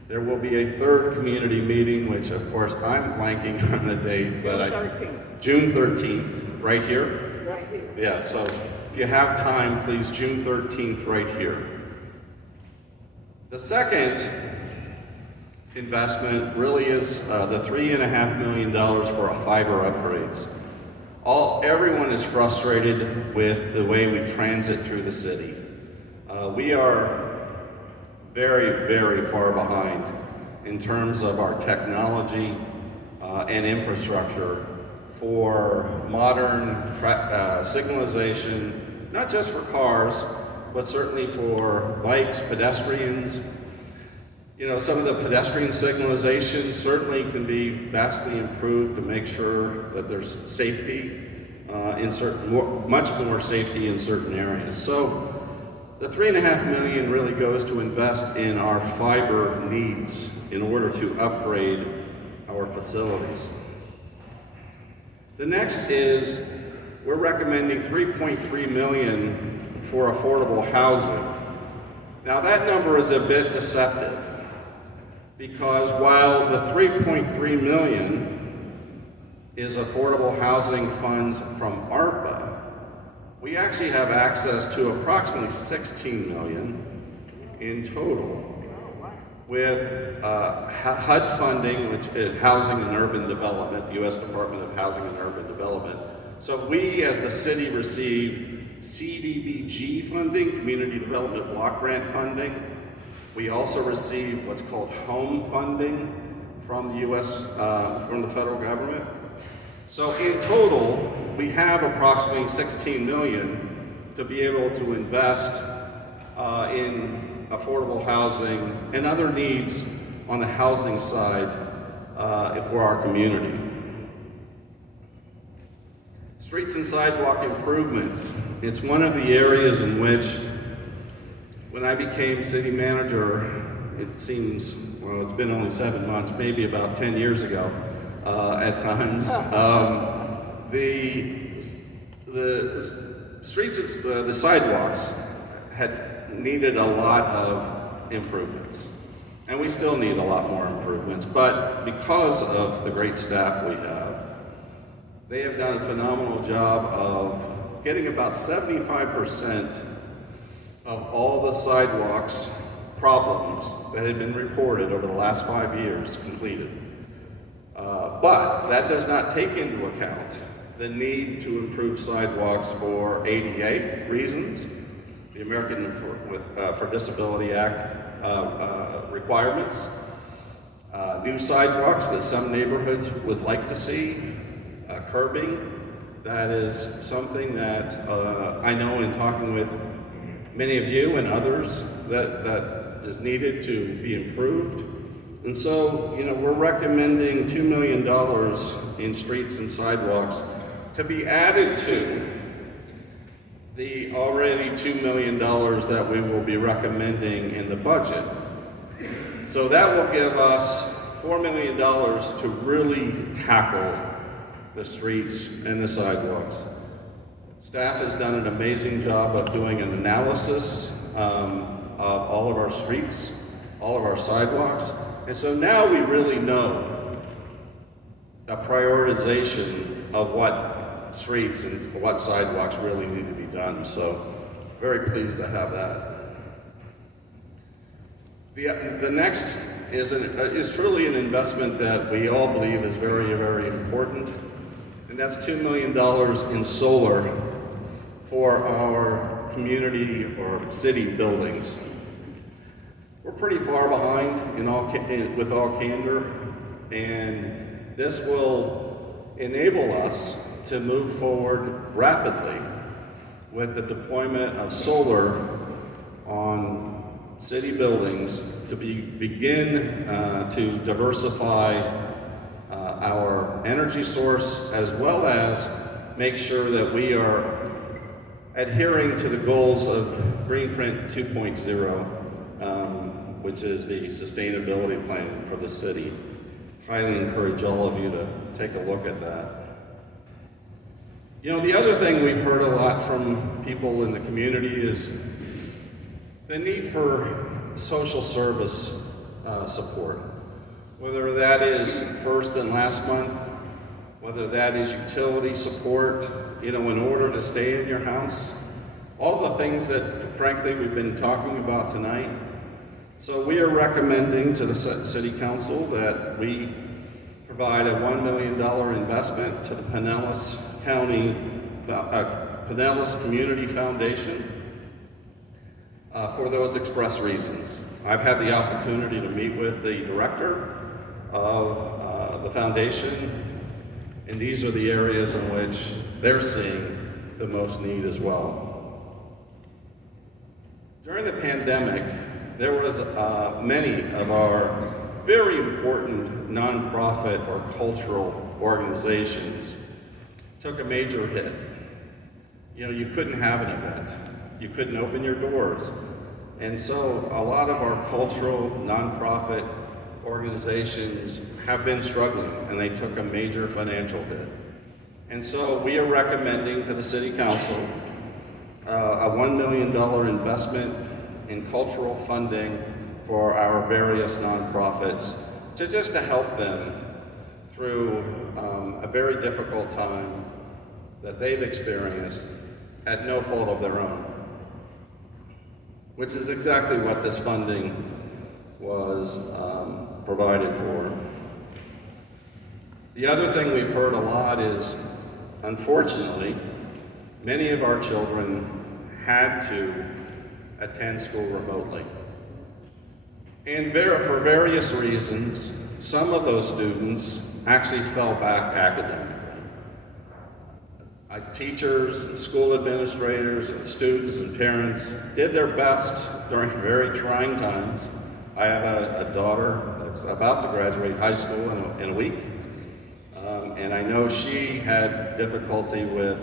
There will be a 3rd community meeting, which of course I'm blanking on the date, but June 13th, right here? Right here. Yeah, so if you have time, please, June 13th, right here. The second investment really is the $3.5 million for fiber upgrades. Everyone is frustrated with the way we transit through the city. We are very, very far behind in terms of our technology and infrastructure for modern signalization, not just for cars, but certainly for bikes, pedestrians. You know, some of the pedestrian signalization certainly can be vastly improved to make sure that there's safety much more safety in certain areas. So the $3.5 million really goes to invest in our fiber needs in order to upgrade our facilities. The next is we're recommending $3.3 million for affordable housing. Now that number is a bit deceptive because while the $3.3 million is affordable housing funds from ARPA, we actually have access to approximately $16 million in total, with HUD funding, which is Housing and Urban Development, the U.S. Department of Housing and Urban Development. So we, as the city, receive CDBG funding, Community Development Block Grant funding. We also receive what's called home funding from the U.S., from the federal government. So in total, we have approximately $16 million to be able to invest in affordable housing and other needs on the housing side for our community. Streets and sidewalk improvements. It's one of the areas in which, when I became city manager, it seems, well, it's been only 7 months, maybe about 10 years ago at times. The streets, the sidewalks had needed a lot of improvements. And we still need a lot more improvements, but because of the great staff we have, they have done a phenomenal job of getting about 75% of all the sidewalks problems that had been reported over the last 5 years completed. But that does not take into account the need to improve sidewalks for ADA reasons, the American for Disability Act requirements, new sidewalks that some neighborhoods would like to see, curbing. That is something that I know in talking with many of you and others that is needed to be improved. And so, you know, we're recommending $2 million in streets and sidewalks to be added to the already $2 million that we will be recommending in the budget. So that will give us $4 million to really tackle the streets and the sidewalks. Staff has done an amazing job of doing an analysis of all of our streets, all of our sidewalks. And so now we really know a prioritization of what streets and what sidewalks really need to be done. So very pleased to have that. The next is truly an investment that we all believe is very, very important. And that's $2 million in solar for our community or city buildings. We're pretty far behind with all candor, and this will enable us to move forward rapidly with the deployment of solar on city buildings to begin to diversify our energy source, as well as make sure that we are adhering to the goals of Greenprint 2.0, which is the sustainability plan for the city. Highly encourage all of you to take a look at that. You know, the other thing we've heard a lot from people in the community is the need for social service support. Whether that is first and last month, whether that is utility support, you know, in order to stay in your house, all the things that, frankly, we've been talking about tonight. So we are recommending to the City Council that we provide a $1 million investment to the Pinellas Community Foundation for those express reasons. I've had the opportunity to meet with the director of the foundation, and these are the areas in which they're seeing the most need as well. During the pandemic, there was many of our very important nonprofit or cultural organizations took a major hit. You know, you couldn't have an event. You couldn't open your doors. And so a lot of our cultural nonprofit organizations have been struggling, and they took a major financial hit. And so we are recommending to the City Council a $1 million investment in cultural funding for our various nonprofits just to help them through a very difficult time that they've experienced at no fault of their own, which is exactly what this funding was provided for. The other thing we've heard a lot is, unfortunately, many of our children had to attend school remotely. And for various reasons, some of those students actually fell back academically. Teachers, and school administrators, and students and parents did their best during very trying times. I have a daughter that's about to graduate high school in a week, and I know she had difficulty with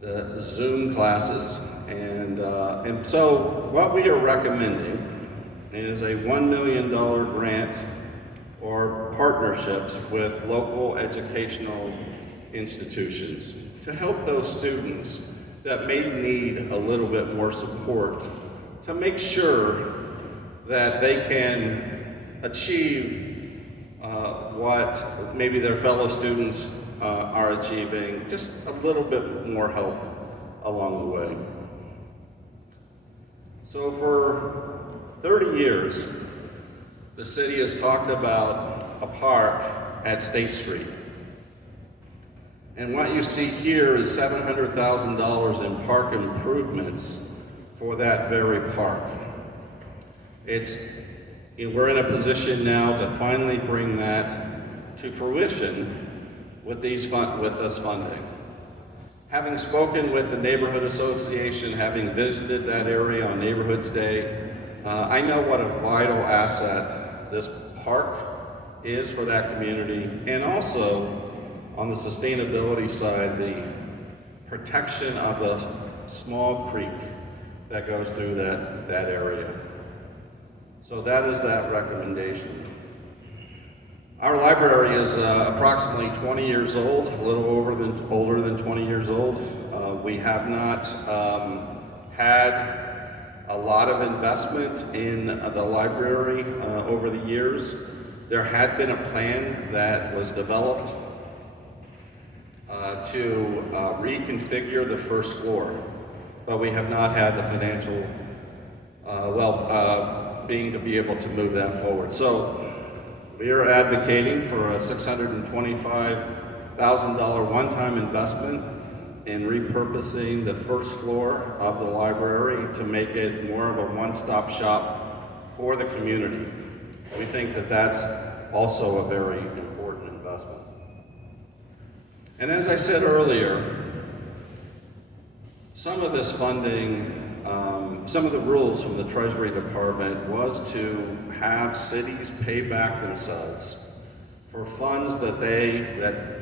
the Zoom classes, and so what we are recommending is a $1 million grant or partnerships with local educational institutions to help those students that may need a little bit more support to make sure that they can achieve what maybe their fellow students are achieving, just a little bit more help along the way. So for 30 years, the city has talked about a park at State Street. And what you see here is $700,000 in park improvements for that very park. We're in a position now to finally bring that to fruition with this funding. Having spoken with the neighborhood association, having visited that area on Neighborhoods Day, I know what a vital asset this park is for that community, and also on the sustainability side, the protection of the small creek that goes through that area. So that is that recommendation. Our library is approximately 20 years old, a little older than 20 years old. We have not had a lot of investment in the library over the years. There had been a plan that was developed to reconfigure the first floor, but we have not had the financial being to be able to move that forward. So we are advocating for a $625,000 one-time investment in repurposing the first floor of the library to make it more of a one-stop shop for the community. We think that that's also a very important investment. And as I said earlier, some of this funding, some of the rules from the Treasury Department was to have cities pay back themselves for funds that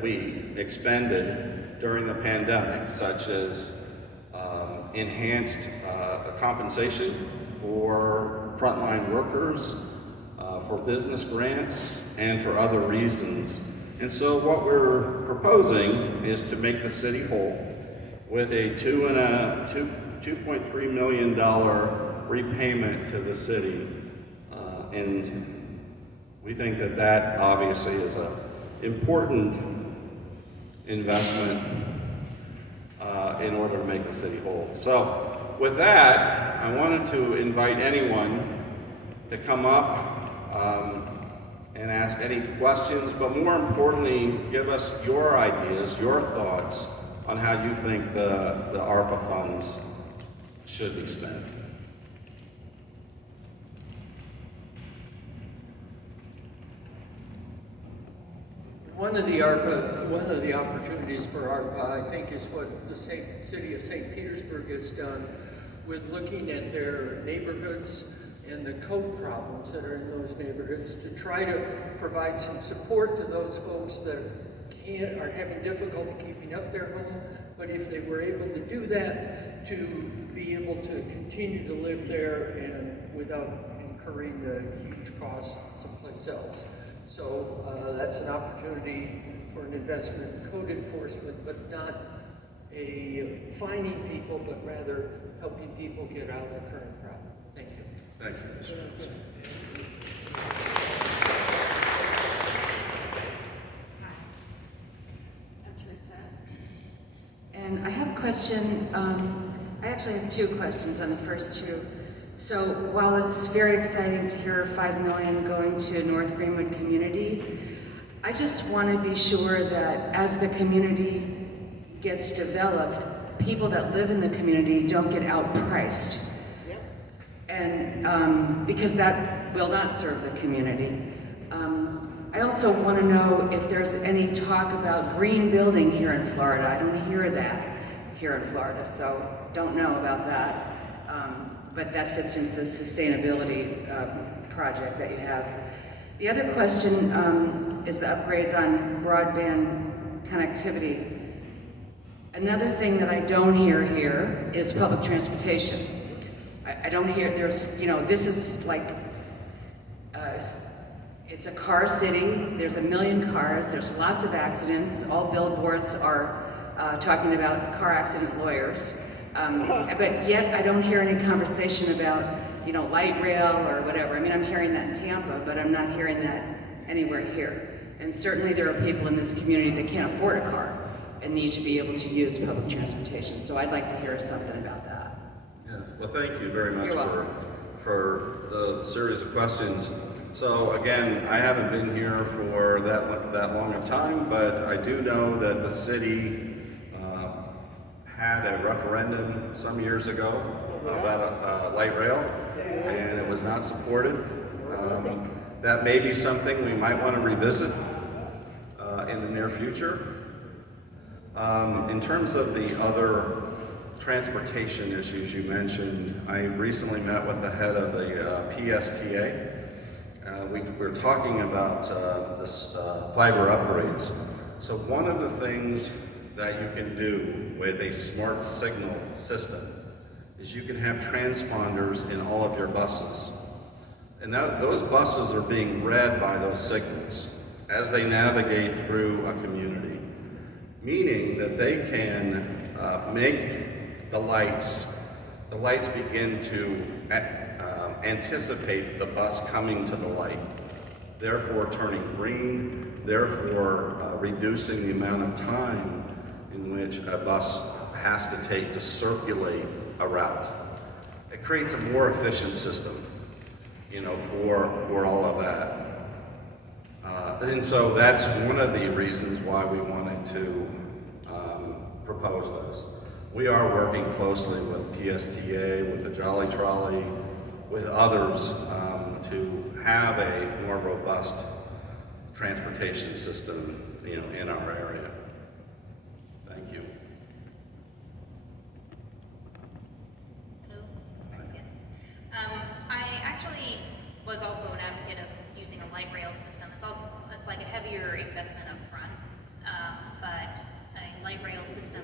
we expended during the pandemic, such as enhanced compensation for frontline workers, for business grants, and for other reasons. And so what we're proposing is to make the city whole with a $2.3 million repayment to the city. And we think that obviously is an important investment in order to make the city whole. So with that, I wanted to invite anyone to come up and ask any questions, but more importantly, give us your ideas, your thoughts on how you think the ARPA funds should be spent. One of the opportunities for ARPA, I think, is what the city of St. Petersburg has done with looking at their neighborhoods and the code problems that are in those neighborhoods to try to provide some support to those folks that are having difficulty keeping up their home, but if they were able to do that, to be able to continue to live there and without incurring the huge costs someplace else. So that's an opportunity for an investment in code enforcement, but not fining people, but rather helping people get out of the current problem. Thank you. Thank you, Mr. Johnson. And I have a question, I actually have two questions on the first two. So while it's very exciting to hear 5 million going to North Greenwood community, I just want to be sure that as the community gets developed, people that live in the community don't get outpriced. Yep. And because that will not serve the community. I also want to know if there's any talk about green building here in Florida. I don't hear that here in Florida, so don't know about that. But that fits into the sustainability project that you have. The other question is the upgrades on broadband connectivity. Another thing that I don't hear here is public transportation. I don't hear, there's, you know, this is like, it's a car city, there's 1 million cars, there's lots of accidents, all billboards are talking about car accident lawyers. But yet I don't hear any conversation about, you know, light rail or whatever. I mean, I'm hearing that in Tampa, but I'm not hearing that anywhere here. And certainly there are people in this community that can't afford a car and need to be able to use public transportation. So I'd like to hear something about that. Yes. Well, thank you very much You're welcome. for the series of questions. So again, I haven't been here for that long of time, but I do know that the city had a referendum some years ago about a light rail, and it was not supported. That may be something we might want to revisit in the near future. In terms of the other transportation issues you mentioned, I recently met with the head of the PSTA. We're talking about this fiber upgrades. So one of the things that you can do with a smart signal system is you can have transponders in all of your buses. And those buses are being read by those signals as they navigate through a community, meaning that they can make the lights begin to anticipate the bus coming to the light, therefore turning green, therefore reducing the amount of time in which a bus has to take to circulate a route. It creates a more efficient system, you know, for all of that. And so that's one of the reasons why we wanted to propose this. We are working closely with PSTA, with the Jolly Trolley, with others to have a more robust transportation system, you know, in our area. Thank you. I actually was also an advocate of using a light rail system. It's like a heavier investment up front, but a light rail system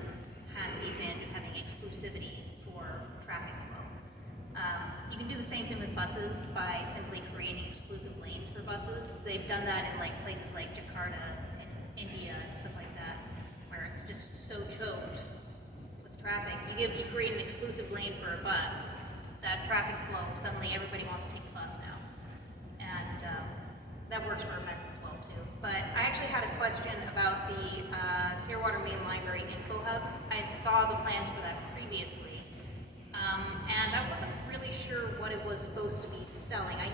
has the advantage of having exclusivity for traffic flow. You can do the same thing with buses by simply creating exclusive lanes for buses. They've done that in like places like Jakarta and India and stuff like that, where it's just so choked with traffic. You create an exclusive lane for a bus, that traffic flow, suddenly everybody wants to take the bus now. And that works for events as well too. But I actually had a question about the Clearwater Main Library Infohub. I saw the plans for that previously. And I wasn't really sure what it was supposed to be selling. I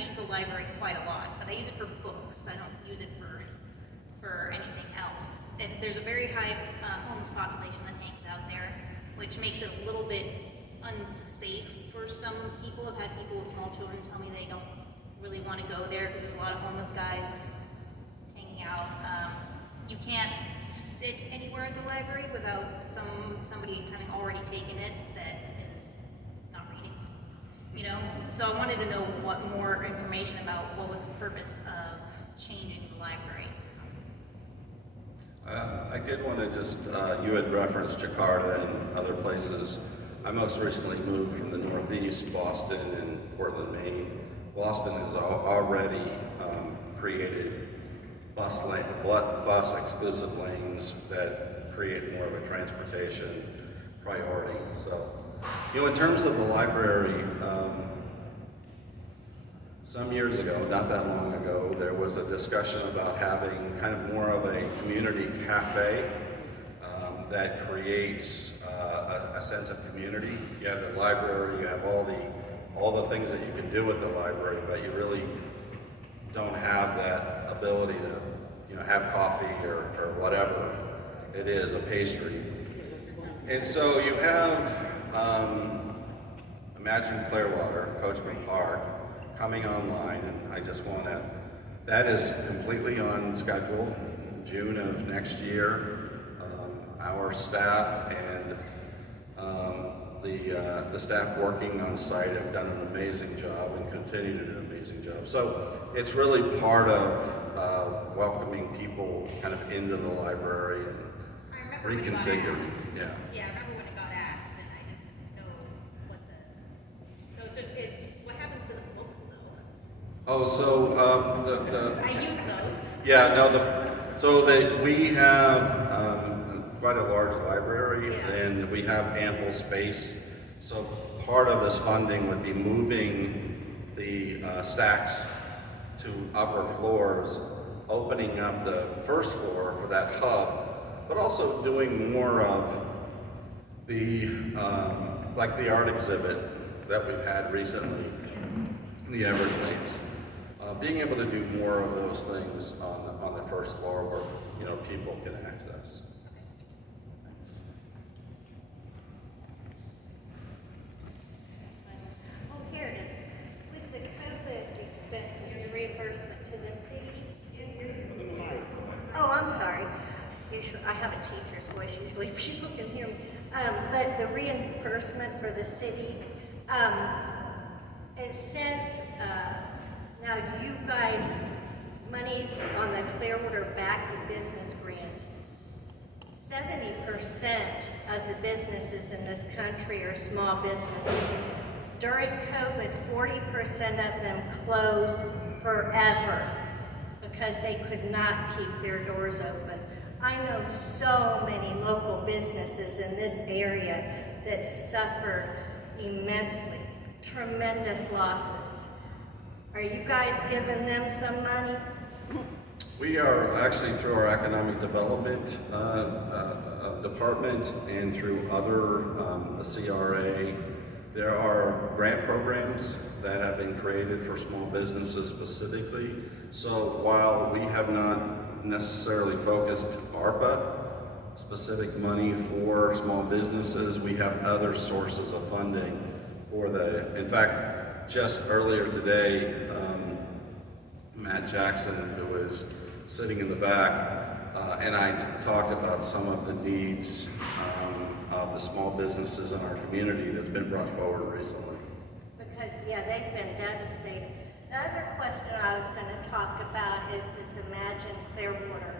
use the library quite a lot, but I use it for books. I don't use it for anything else. And there's a very high homeless population that hangs out there, which makes it a little bit unsafe for some people. I've had people with small children tell me they don't really want to go there because there's a lot of homeless guys hanging out. You can't sit anywhere at the library without somebody having already taken it that is not reading, you know? So I wanted to know what more information about what was the purpose of changing the library. I did want to just, you had referenced Jakarta and other places. I most recently moved from the Northeast, Boston and Portland, Maine. Boston has already created bus exclusive lanes that create more of a transportation priority. So, you know, in terms of the library, some years ago, not that long ago, there was a discussion about having kind of more of a community cafe that creates a sense of community. You have the library, you have all the all the things that you can do with the library, but you really don't have that ability to, you know, have coffee or whatever it is, a pastry. And so you have, imagine Clearwater, Coachman Park, coming online, and I just want to, that is completely on schedule, June of next year. Our staff and the staff working on site have done an amazing job and continue to do an amazing job. So it's really part of welcoming people kind of into the library and reconfiguring. Yeah. Yeah, I remember when it got axed, and I didn't know what the. So it's just what happens to the books though? Oh, so I use those. Yeah, no, we have quite a large library, and we have ample space. So part of this funding would be moving the stacks to upper floors, opening up the first floor for that hub, but also doing more of the, like the art exhibit that we've had recently in the Everglades. Being able to do more of those things on the first floor where, you know, people can access. Oh, here it is. With the COVID expenses, the reimbursement to the city. Oh, I'm sorry. I have a teacher's voice, usually people can hear me. But the reimbursement for the city, it says, now you guys, money's on the Clearwater back to business grants. 70% of the businesses in this country are small businesses. During COVID, 40% of them closed forever because they could not keep their doors open. I know so many local businesses in this area that suffered immensely, tremendous losses. Are you guys giving them some money? We are actually, through our economic development department and through other, the CRA, there are grant programs that have been created for small businesses specifically. So while we have not necessarily focused ARPA specific money for small businesses, we have other sources of funding for in fact, just earlier today, Matt Jackson, who is sitting in the back, and I talked about some of the needs of the small businesses in our community that's been brought forward recently. Because, yeah, they've been devastated. The other question I was going to talk about is this Imagine Clearwater.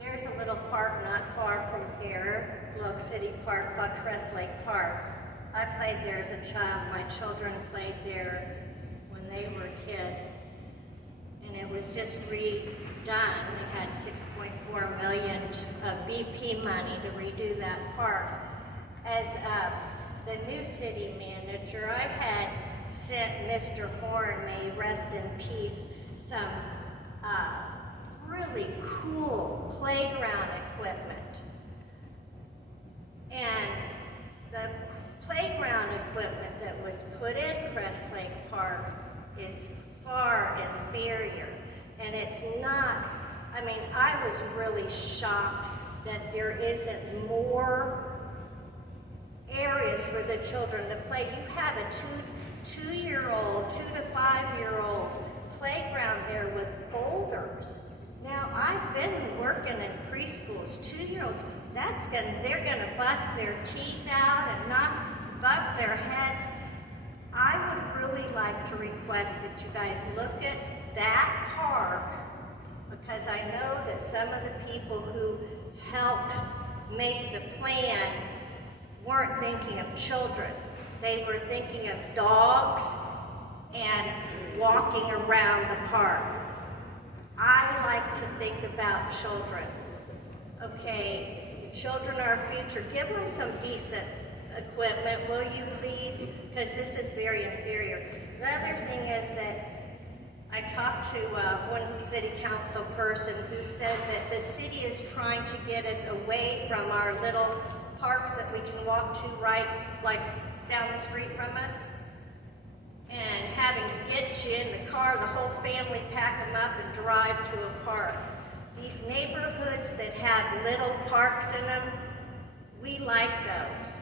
There's a little park not far from here, Globe City Park, called Crest Lake Park. I played there as a child. My children played there when they were kids. And it was just redone. We had $6.4 million of BP money to redo that park. As the new city manager, I had sent Mr. Horn, may he rest in peace, some really cool playground equipment. And the playground equipment that was put in Crest Lake Park is far inferior. And it's not, I mean, I was really shocked that there isn't more areas for the children to play. You have a two-year-old, 2 to 5-year-old playground there with boulders. Now, I've been working in preschools. 2-year-olds, they're gonna bust their teeth out and bump their heads. I would really like to request that you guys look at that park, because I know that some of the people who helped make the plan weren't thinking of children. They were thinking of dogs and walking around the park. I like to think about children. Okay, children are our future. Give them some decent equipment, will you please? Because this is very inferior. The other thing is that I talked to one city council person who said that the city is trying to get us away from our little parks that we can walk to right like down the street from us, and having to get you in the car, the whole family pack them up and drive to a park. These neighborhoods that have little parks in them, we like those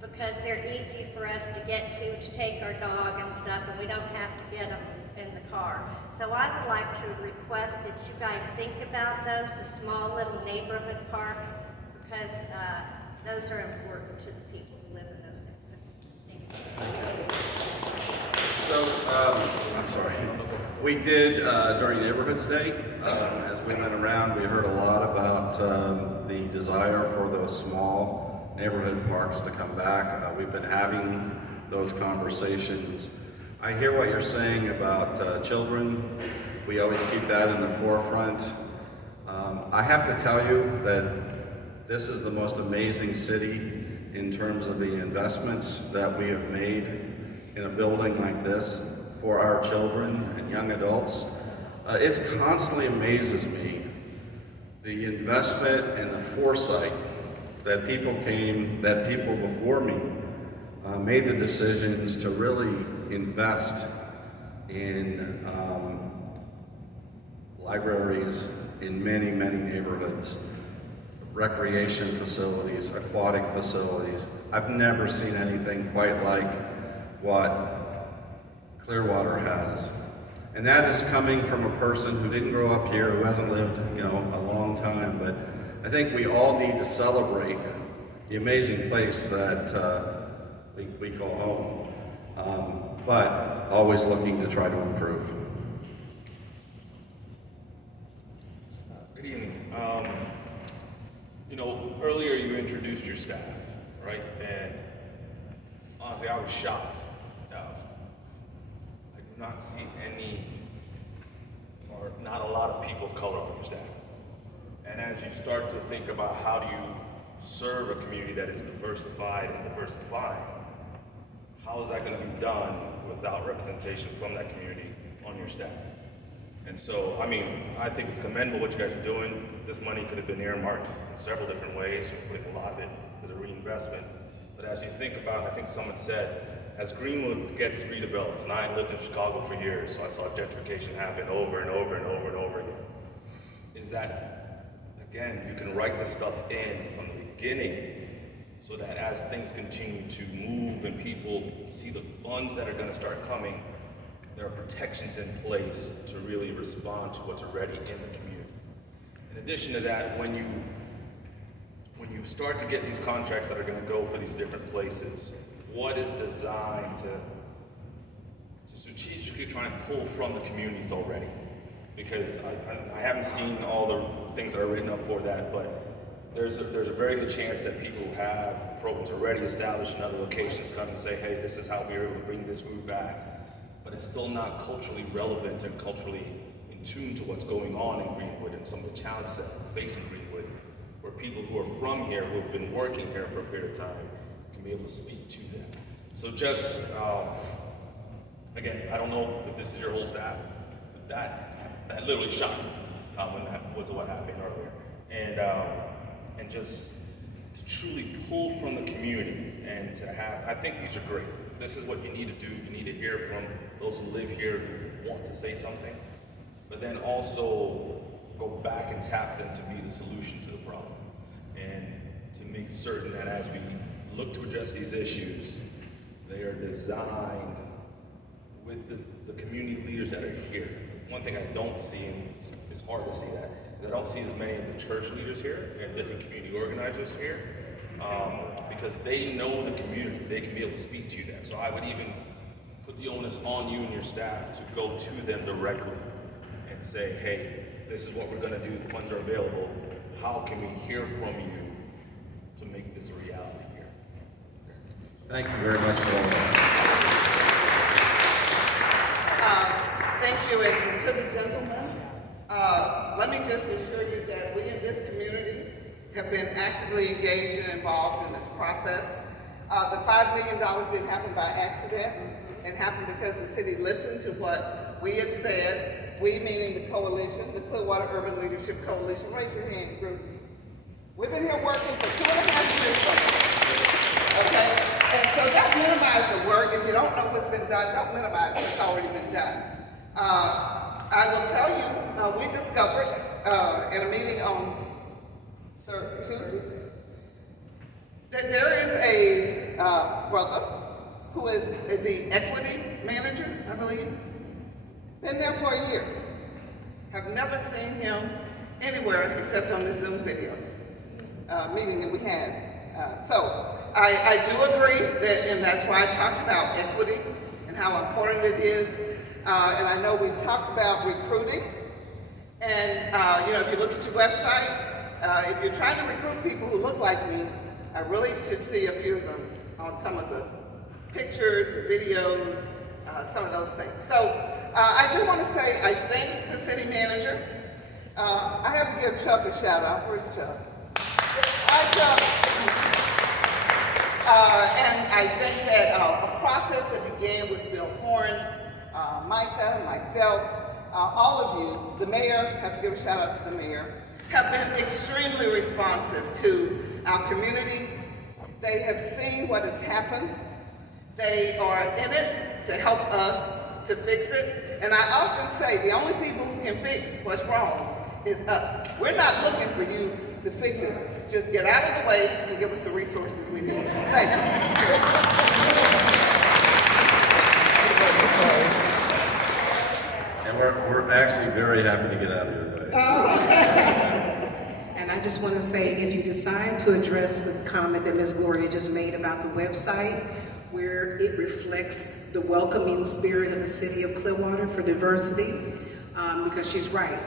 because they're easy for us to get to take our dog and stuff, and we don't have to get them in the car. So I would like to request that you guys think about those, the small little neighborhood parks, because those are important to the people who live in those neighborhoods. Thank you. So, I'm sorry. We did, during Neighborhoods Day, as we went around, we heard a lot about the desire for those small neighborhood parks to come back. We've been having those conversations. I hear what you're saying about children. We always keep that in the forefront. I have to tell you that this is the most amazing city in terms of the investments that we have made in a building like this for our children and young adults. It constantly amazes me the investment and the foresight that people before me made the decisions to really invest in libraries in many, many neighborhoods, recreation facilities, aquatic facilities. I've never seen anything quite like what Clearwater has. And that is coming from a person who didn't grow up here, who hasn't lived, a long time. But I think we all need to celebrate the amazing place that we call home, but always looking to try to improve. Good evening. Earlier you introduced your staff, right? And honestly, I was shocked. I do not see any, or not a lot of people of color on your staff. And as you start to think about how do you serve a community that is diversified and diversifying, how is that going to be done without representation from that community on your staff? And so, I think it's commendable what you guys are doing. This money could have been earmarked in several different ways. You're putting a lot of it as a reinvestment. But as you think about, I think someone said, as Greenwood gets redeveloped, and I lived in Chicago for years, so I saw gentrification happen over and over and over and over again, is that, again, you can write this stuff in from the beginning so that as things continue to move and people see the funds that are going to start coming, there are protections in place to really respond to what's already in the community. In addition to that, when you start to get these contracts that are going to go for these different places, what is designed to strategically try and pull from the communities already? Because I haven't seen all the things that are written up for that, but there's a very good chance that people who have programs already established in other locations come and say, hey, this is how we were able to bring this group back. But it's still not culturally relevant and culturally in tune to what's going on in Greenwood and some of the challenges that we face in Greenwood, where people who are from here, who have been working here for a period of time, can be able to speak to them. So just, again, I don't know if this is your whole staff, but that literally shocked me when that was what happened earlier. And just to truly pull from the community and to have, I think these are great. This is what you need to do. You need to hear from those who live here who want to say something, but then also go back and tap them to be the solution to the problem and to make certain that as we look to address these issues, they are designed with the community leaders that are here. One thing I don't see, and it's hard to see that, is I don't see as many of the church leaders here and different community organizers here, because they know the community. They can be able to speak to them. So I would even put the onus on you and your staff to go to them directly and say, hey, this is what we're going to do. The funds are available. How can we hear from you to make this a reality here? Thank you very much for all that. Thank you, and to the gentleman, let me just assure you that we in this community have been actively engaged and involved in this process. The $5 million didn't happen by accident. It happened because the city listened to what we had said, we meaning the coalition, the Clearwater Urban Leadership Coalition. Raise your hand, group. We've been here working for 2.5 years, okay? And so don't minimize the work. If you don't know what's been done, don't minimize what's already been done. I will tell you, we discovered in a meeting on Tuesday that there is a brother who is the equity manager, I believe, been there for a year. Have never seen him anywhere except on the Zoom video meeting that we had. So I do agree that, and that's why I talked about equity and how important it is. And I know we talked about recruiting. And you know, if you look at your website, if you're trying to recruit people who look like me, I really should see a few of them on some of the pictures, the videos, some of those things. So I do want to say I thank the city manager. I have to give Chuck a shout out. Where's Chuck? Hi, Chuck. And I think that a process that began with Bill Horn, Micah, Mike Delks, all of you, the mayor, have to give a shout out to the mayor, have been extremely responsive to our community. They have seen what has happened. They are in it to help us to fix it. And I often say the only people who can fix what's wrong is us. We're not looking for you to fix it. Just get out of the way and give us the resources we need. Thank you. And we're actually very happy to get out of your way. And I just want to say, if you decide to address the comment that Ms. Gloria just made about the website, where it reflects the welcoming spirit of the city of Clearwater for diversity, because she's right.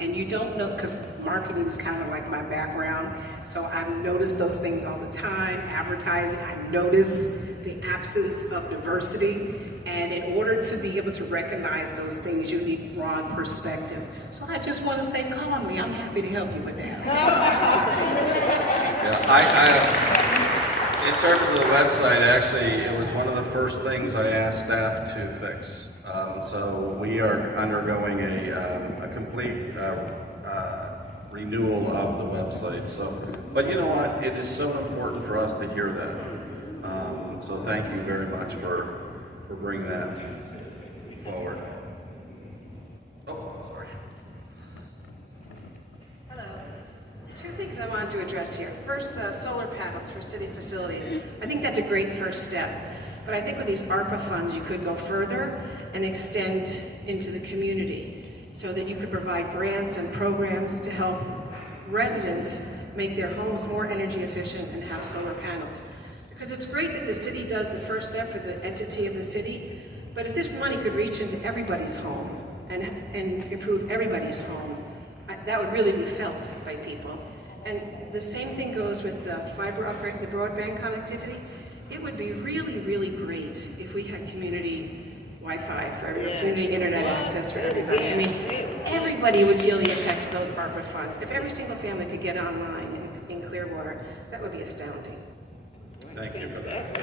And you don't know, because marketing is kind of like my background, so I've noticed those things all the time. Advertising, I notice the absence of diversity, and in order to be able to recognize those things, you need broad perspective. So I just want to say, call me. I'm happy to help you with that. Yeah, in terms of the website, actually, it was one of the first things I asked staff to fix. So we are undergoing a complete renewal of the website. So, but you know what? It is so important for us to hear that. So thank you very much for bringing that forward. Oh, sorry. Hello. Two things I wanted to address here. First, the solar panels for city facilities. I think that's a great first step. But I think with these ARPA funds, you could go further and extend into the community so that you could provide grants and programs to help residents make their homes more energy efficient and have solar panels. Because it's great that the city does the first step for the entity of the city, but if this money could reach into everybody's home and improve everybody's home, that would really be felt by people. And the same thing goes with the fiber upgrade, the broadband connectivity. It would be really, really great if we had community Wi-Fi for everyone, community internet access for everybody. I mean, everybody would feel the effect of those ARPA funds. If every single family could get online in Clearwater, that would be astounding. Thank you for that.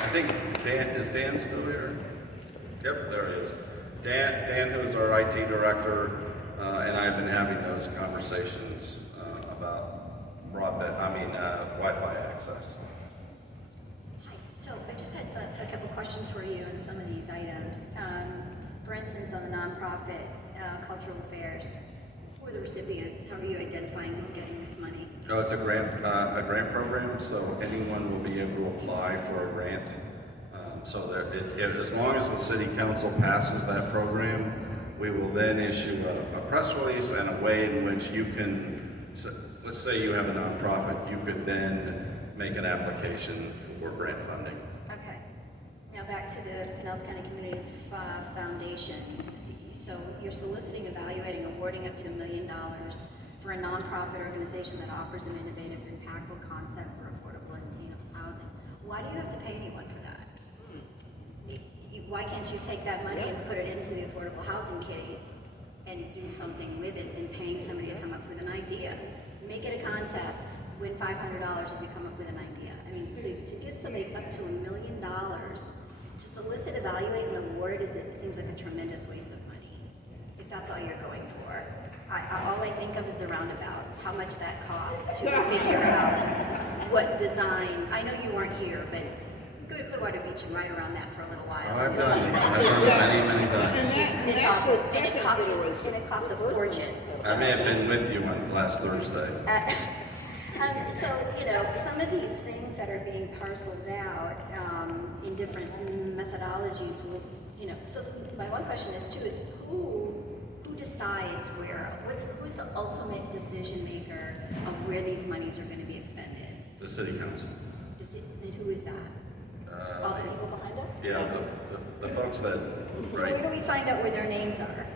I think is Dan still here? Yep, there he is. Dan, who is our IT director, and I have been having those conversations about Wi-Fi access. Hi. So I just had a couple questions for you on some of these items. For instance, on the nonprofit cultural affairs, who are the recipients? How are you identifying who's getting this money? Oh, it's a grant program, so anyone will be able to apply for a grant. So that as long as the city council passes that program, we will then issue a press release and a way in which you can, let's say you have a nonprofit, you could then make an application for grant funding. Okay. Now back to the Pinellas County Community Foundation. So you're soliciting, evaluating, awarding up to $1 million for a nonprofit organization that offers an innovative, impactful concept for affordable and attainable housing. Why do you have to pay anyone for that? Why can't you take that money and put it into the affordable housing kitty and do something with it than paying somebody to come up with an idea? Make it a contest, win $500 if you come up with an idea. I mean, to give somebody up to $1 million to solicit, evaluate, and award seems like a tremendous waste of money. If that's all you're going for. All I think of is the roundabout, how much that costs to figure out what design, I know you weren't here, but go to Clearwater Beach and ride around that for a little while. I've done it many times. It's awful, and it costs a fortune. I may have been with you on last Thursday. So, some of these things that are being parceled out in different methodologies will, so my one question is too, is who decides who's the ultimate decision maker of where these monies are going to be expended? The city council. And who is that? All the people behind us? Yeah, the folks that, So right. where do we find out where their names are?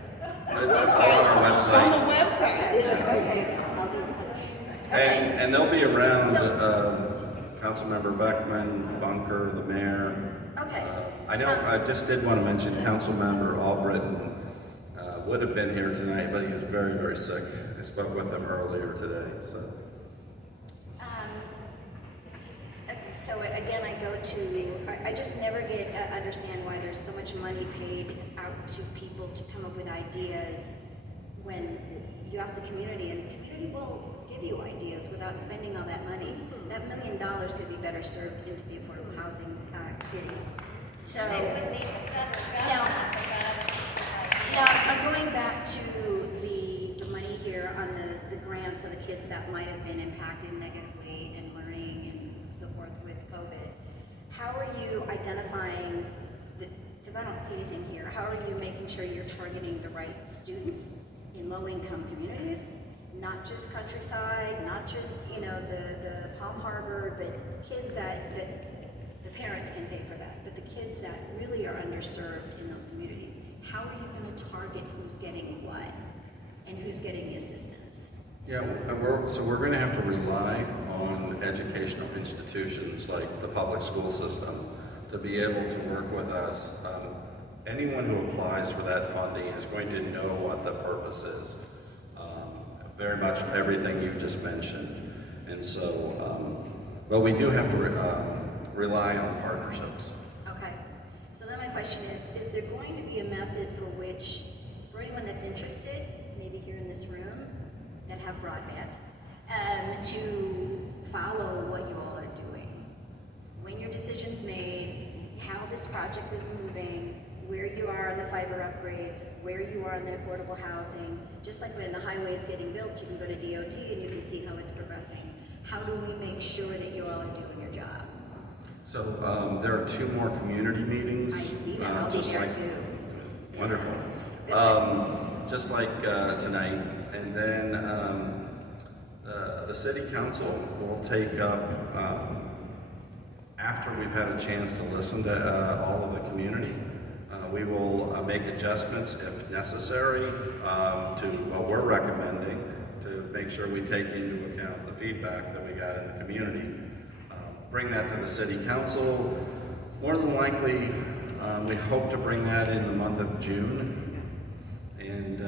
It's on our website. On the website. Okay. I'll be in touch. Okay. And they'll be around, Councilmember Beckman, Bunker, the mayor. Okay. I know, I just did want to mention Councilmember Albritton would have been here tonight, but he was very, very sick. I spoke with him earlier today, so. So again, I just never understand why there's so much money paid out to people to come up with ideas when you ask the community, and the community will give you ideas without spending all that money. That $1 million could be better served into the affordable housing kitty. So now I'm going back to the money here on the grants of the kids that might have been impacted negatively in learning and so forth with COVID. How are you identifying because I don't see anything here, how are you making sure you're targeting the right students in low-income communities, not just countryside, not just, the Palm Harbor, but kids that the parents can pay for that, but the kids that really are underserved in those communities? How are you going to target who's getting what and who's getting the assistance? Yeah, we're going to have to rely on educational institutions like the public school system to be able to work with us. Anyone who applies for that funding is going to know what the purpose is. Very much everything you just mentioned. And so, but we do have to rely on partnerships. Okay. So then my question is there going to be a method for anyone that's interested, maybe here in this room, that have broadband, to follow what you all are doing? When your decision's made, how this project is moving, where you are on the fiber upgrades, where you are on the affordable housing. Just like when the highway is getting built, you can go to DOT and you can see how it's progressing. How do we make sure that you all are doing your job? So there are 2 more community meetings. I see that. I'll be there too. Wonderful. Just like tonight. And then the city council will take up, after we've had a chance to listen to all of the community, we will make adjustments if necessary to what we're recommending to make sure we take into account the feedback that we got in the community. Bring that to the city council. More than likely, we hope to bring that in the month of June, and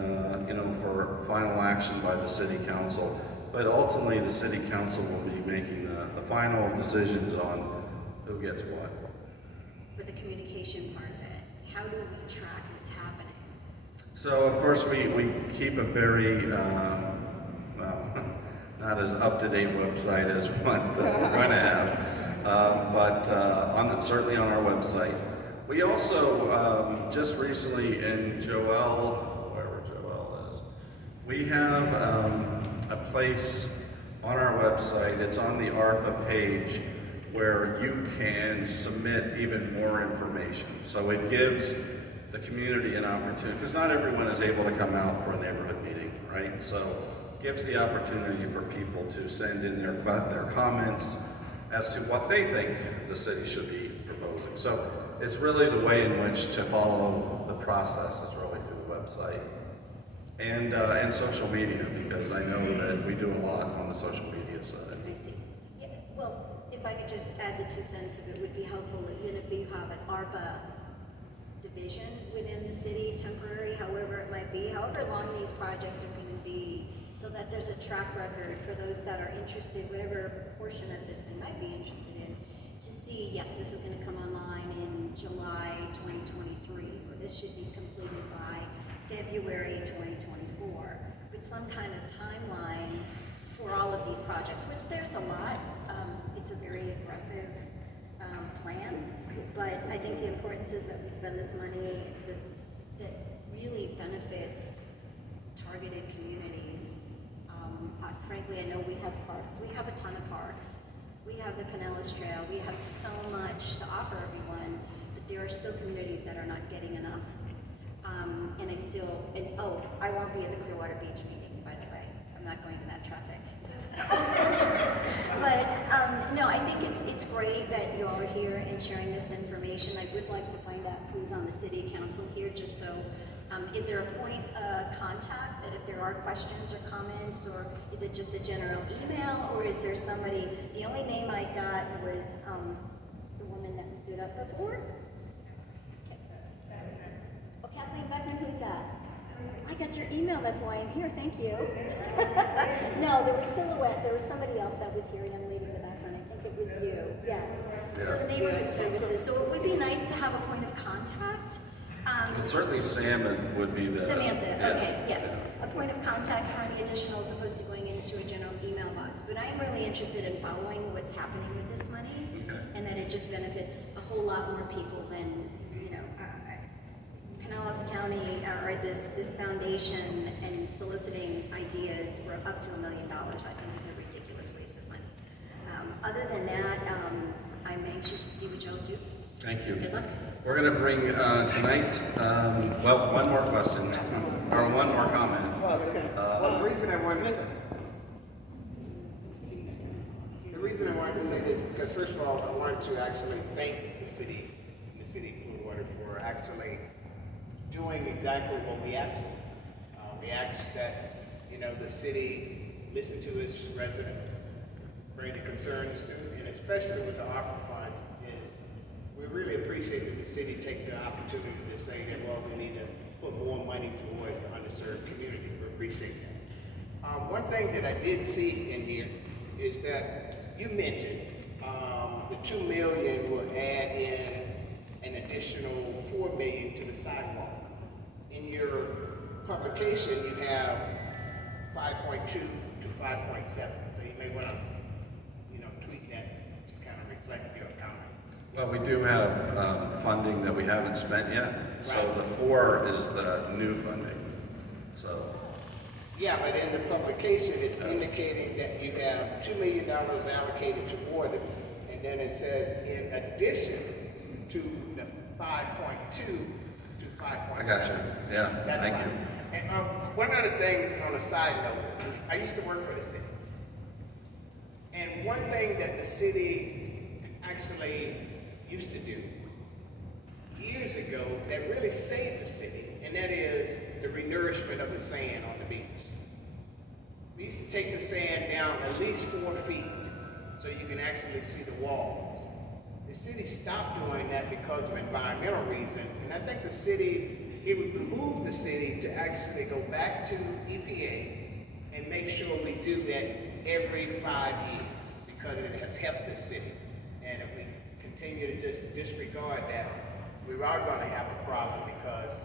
for final action by the city council. But ultimately, the city council will be making the final decisions on who gets what. With the communication part of it, how do we track what's happening? So, of course, we keep a very, not as up-to-date website as what we're going to have, but certainly on our website. We also, just recently in wherever Joelle is, we have a place on our website, it's on the ARPA page, where you can submit even more information. So it gives the community an opportunity, because not everyone is able to come out for a neighborhood meeting, right? So it gives the opportunity for people to send in their comments as to what they think the city should be proposing. So it's really the way in which to follow the process is really through the website. And social media, because I know that we do a lot on the social media side. I see. Yeah, well, if I could just add the 2 cents of it would be helpful, even if you have an ARPA division within the city, temporary, however it might be, however long these projects are going to be, so that there's a track record for those that are interested, whatever portion of this they might be interested in, to see, yes, this is going to come online in July 2023, or this should be completed by February 2024, but some kind of timeline for all of these projects, which there's a lot. It's a very aggressive plan, but I think the importance is that we spend this money that really benefits targeted communities. Frankly, I know we have parks. We have a ton of parks. We have the Pinellas Trail. We have so much to offer everyone, but there are still communities that are not getting enough. I won't be at the Clearwater Beach meeting, by the way. I'm not going to that traffic. But no, I think it's great that you all are here and sharing this information. I would like to find out who's on the city council here, just so, is there a point of contact that if there are questions or comments, or is it just a general email, or is there somebody, the only name I got was the woman that stood up before? Oh, Kathleen Beckman, who's that? I got your email, that's why I'm here, thank you. No, there was Silhouette, there was somebody else that was here, a young lady in the background, I think it was you, yes. So the neighborhood services, so it would be nice to have a point of contact. Well, certainly Sam would be the... Samantha, okay, yes. A point of contact for any additional as opposed to going into a general email box. But I am really interested in following what's happening with this money, and that it just benefits a whole lot more people than, Pinellas County, or this foundation and soliciting ideas for up to $1 million, I think is a ridiculous waste of money. Other than that, I'm anxious to see what y'all do. Thank you. Good luck. We're going to bring tonight, one more question, or one more comment. The reason I wanted to say this, because first of all, I wanted to actually thank the city of Clearwater for actually doing exactly what we asked for. We asked that, the city listen to its residents, bring the concerns to, and especially with the ARPA fund, is we really appreciate that the city take the opportunity to say that, well, we need to put more money towards the underserved community. We appreciate that. One thing that I did see in here is that you mentioned the $2 million will add in an additional $4 million to the sidewalk. In your publication, you have 5.2 to 5.7, so you may want to, tweak that to kind of reflect your comments. Well, we do have funding that we haven't spent yet, so the 4 is the new funding. So. Yeah, but in the publication, it's indicating that you have $2 million allocated toward it, and then it says in addition to the 5.2 to 5.7. I got you. Yeah, thank you. And one other thing on a side note, I used to work for the city. And one thing that the city actually used to do years ago that really saved the city, and that is the renourishment of the sand on the beach. We used to take the sand down at least 4 feet so you can actually see the walls. The city stopped doing that because of environmental reasons, and I think the city, it would behoove the city to actually go back to EPA and make sure we do that every 5 years because it has helped the city. And if we continue to just disregard that, we are going to have a problem because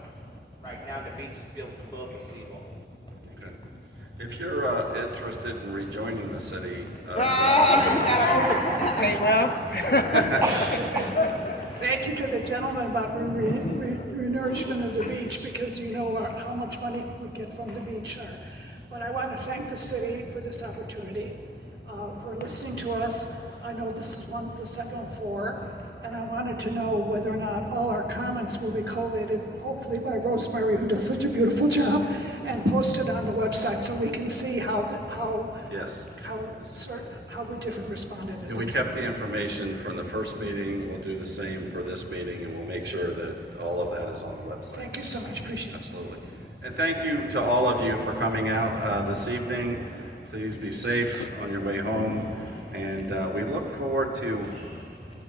right now the beach is built above the seawall. Okay. If you're interested in rejoining the city, Thank you to the gentleman about renourishment of the beach, because you know how much money we get from the beach. But I want to thank the city for this opportunity, for listening to us. I know this is the second of 4, and I wanted to know whether or not all our comments will be collated, hopefully by Rosemary, who does such a beautiful job, and posted on the website so we can see how the different responded. we kept the information from the first meeting. We'll do the same for this meeting, and we'll make sure that all of that is on the website. Thank you so much. Appreciate it. Absolutely. And thank you to all of you for coming out this evening. Please be safe on your way home. And we look forward to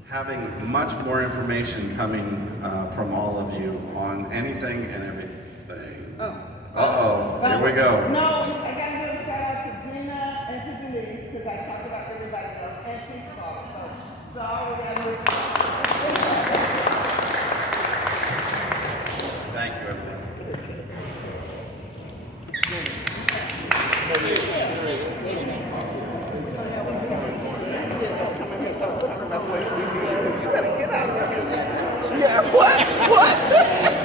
having much more information coming from all of you on anything and everything. Here we go. No, I got to give a shout out to Gina and to Denise because I talked about everybody else and Pinellas. So sorry, Thank you, everyone. What?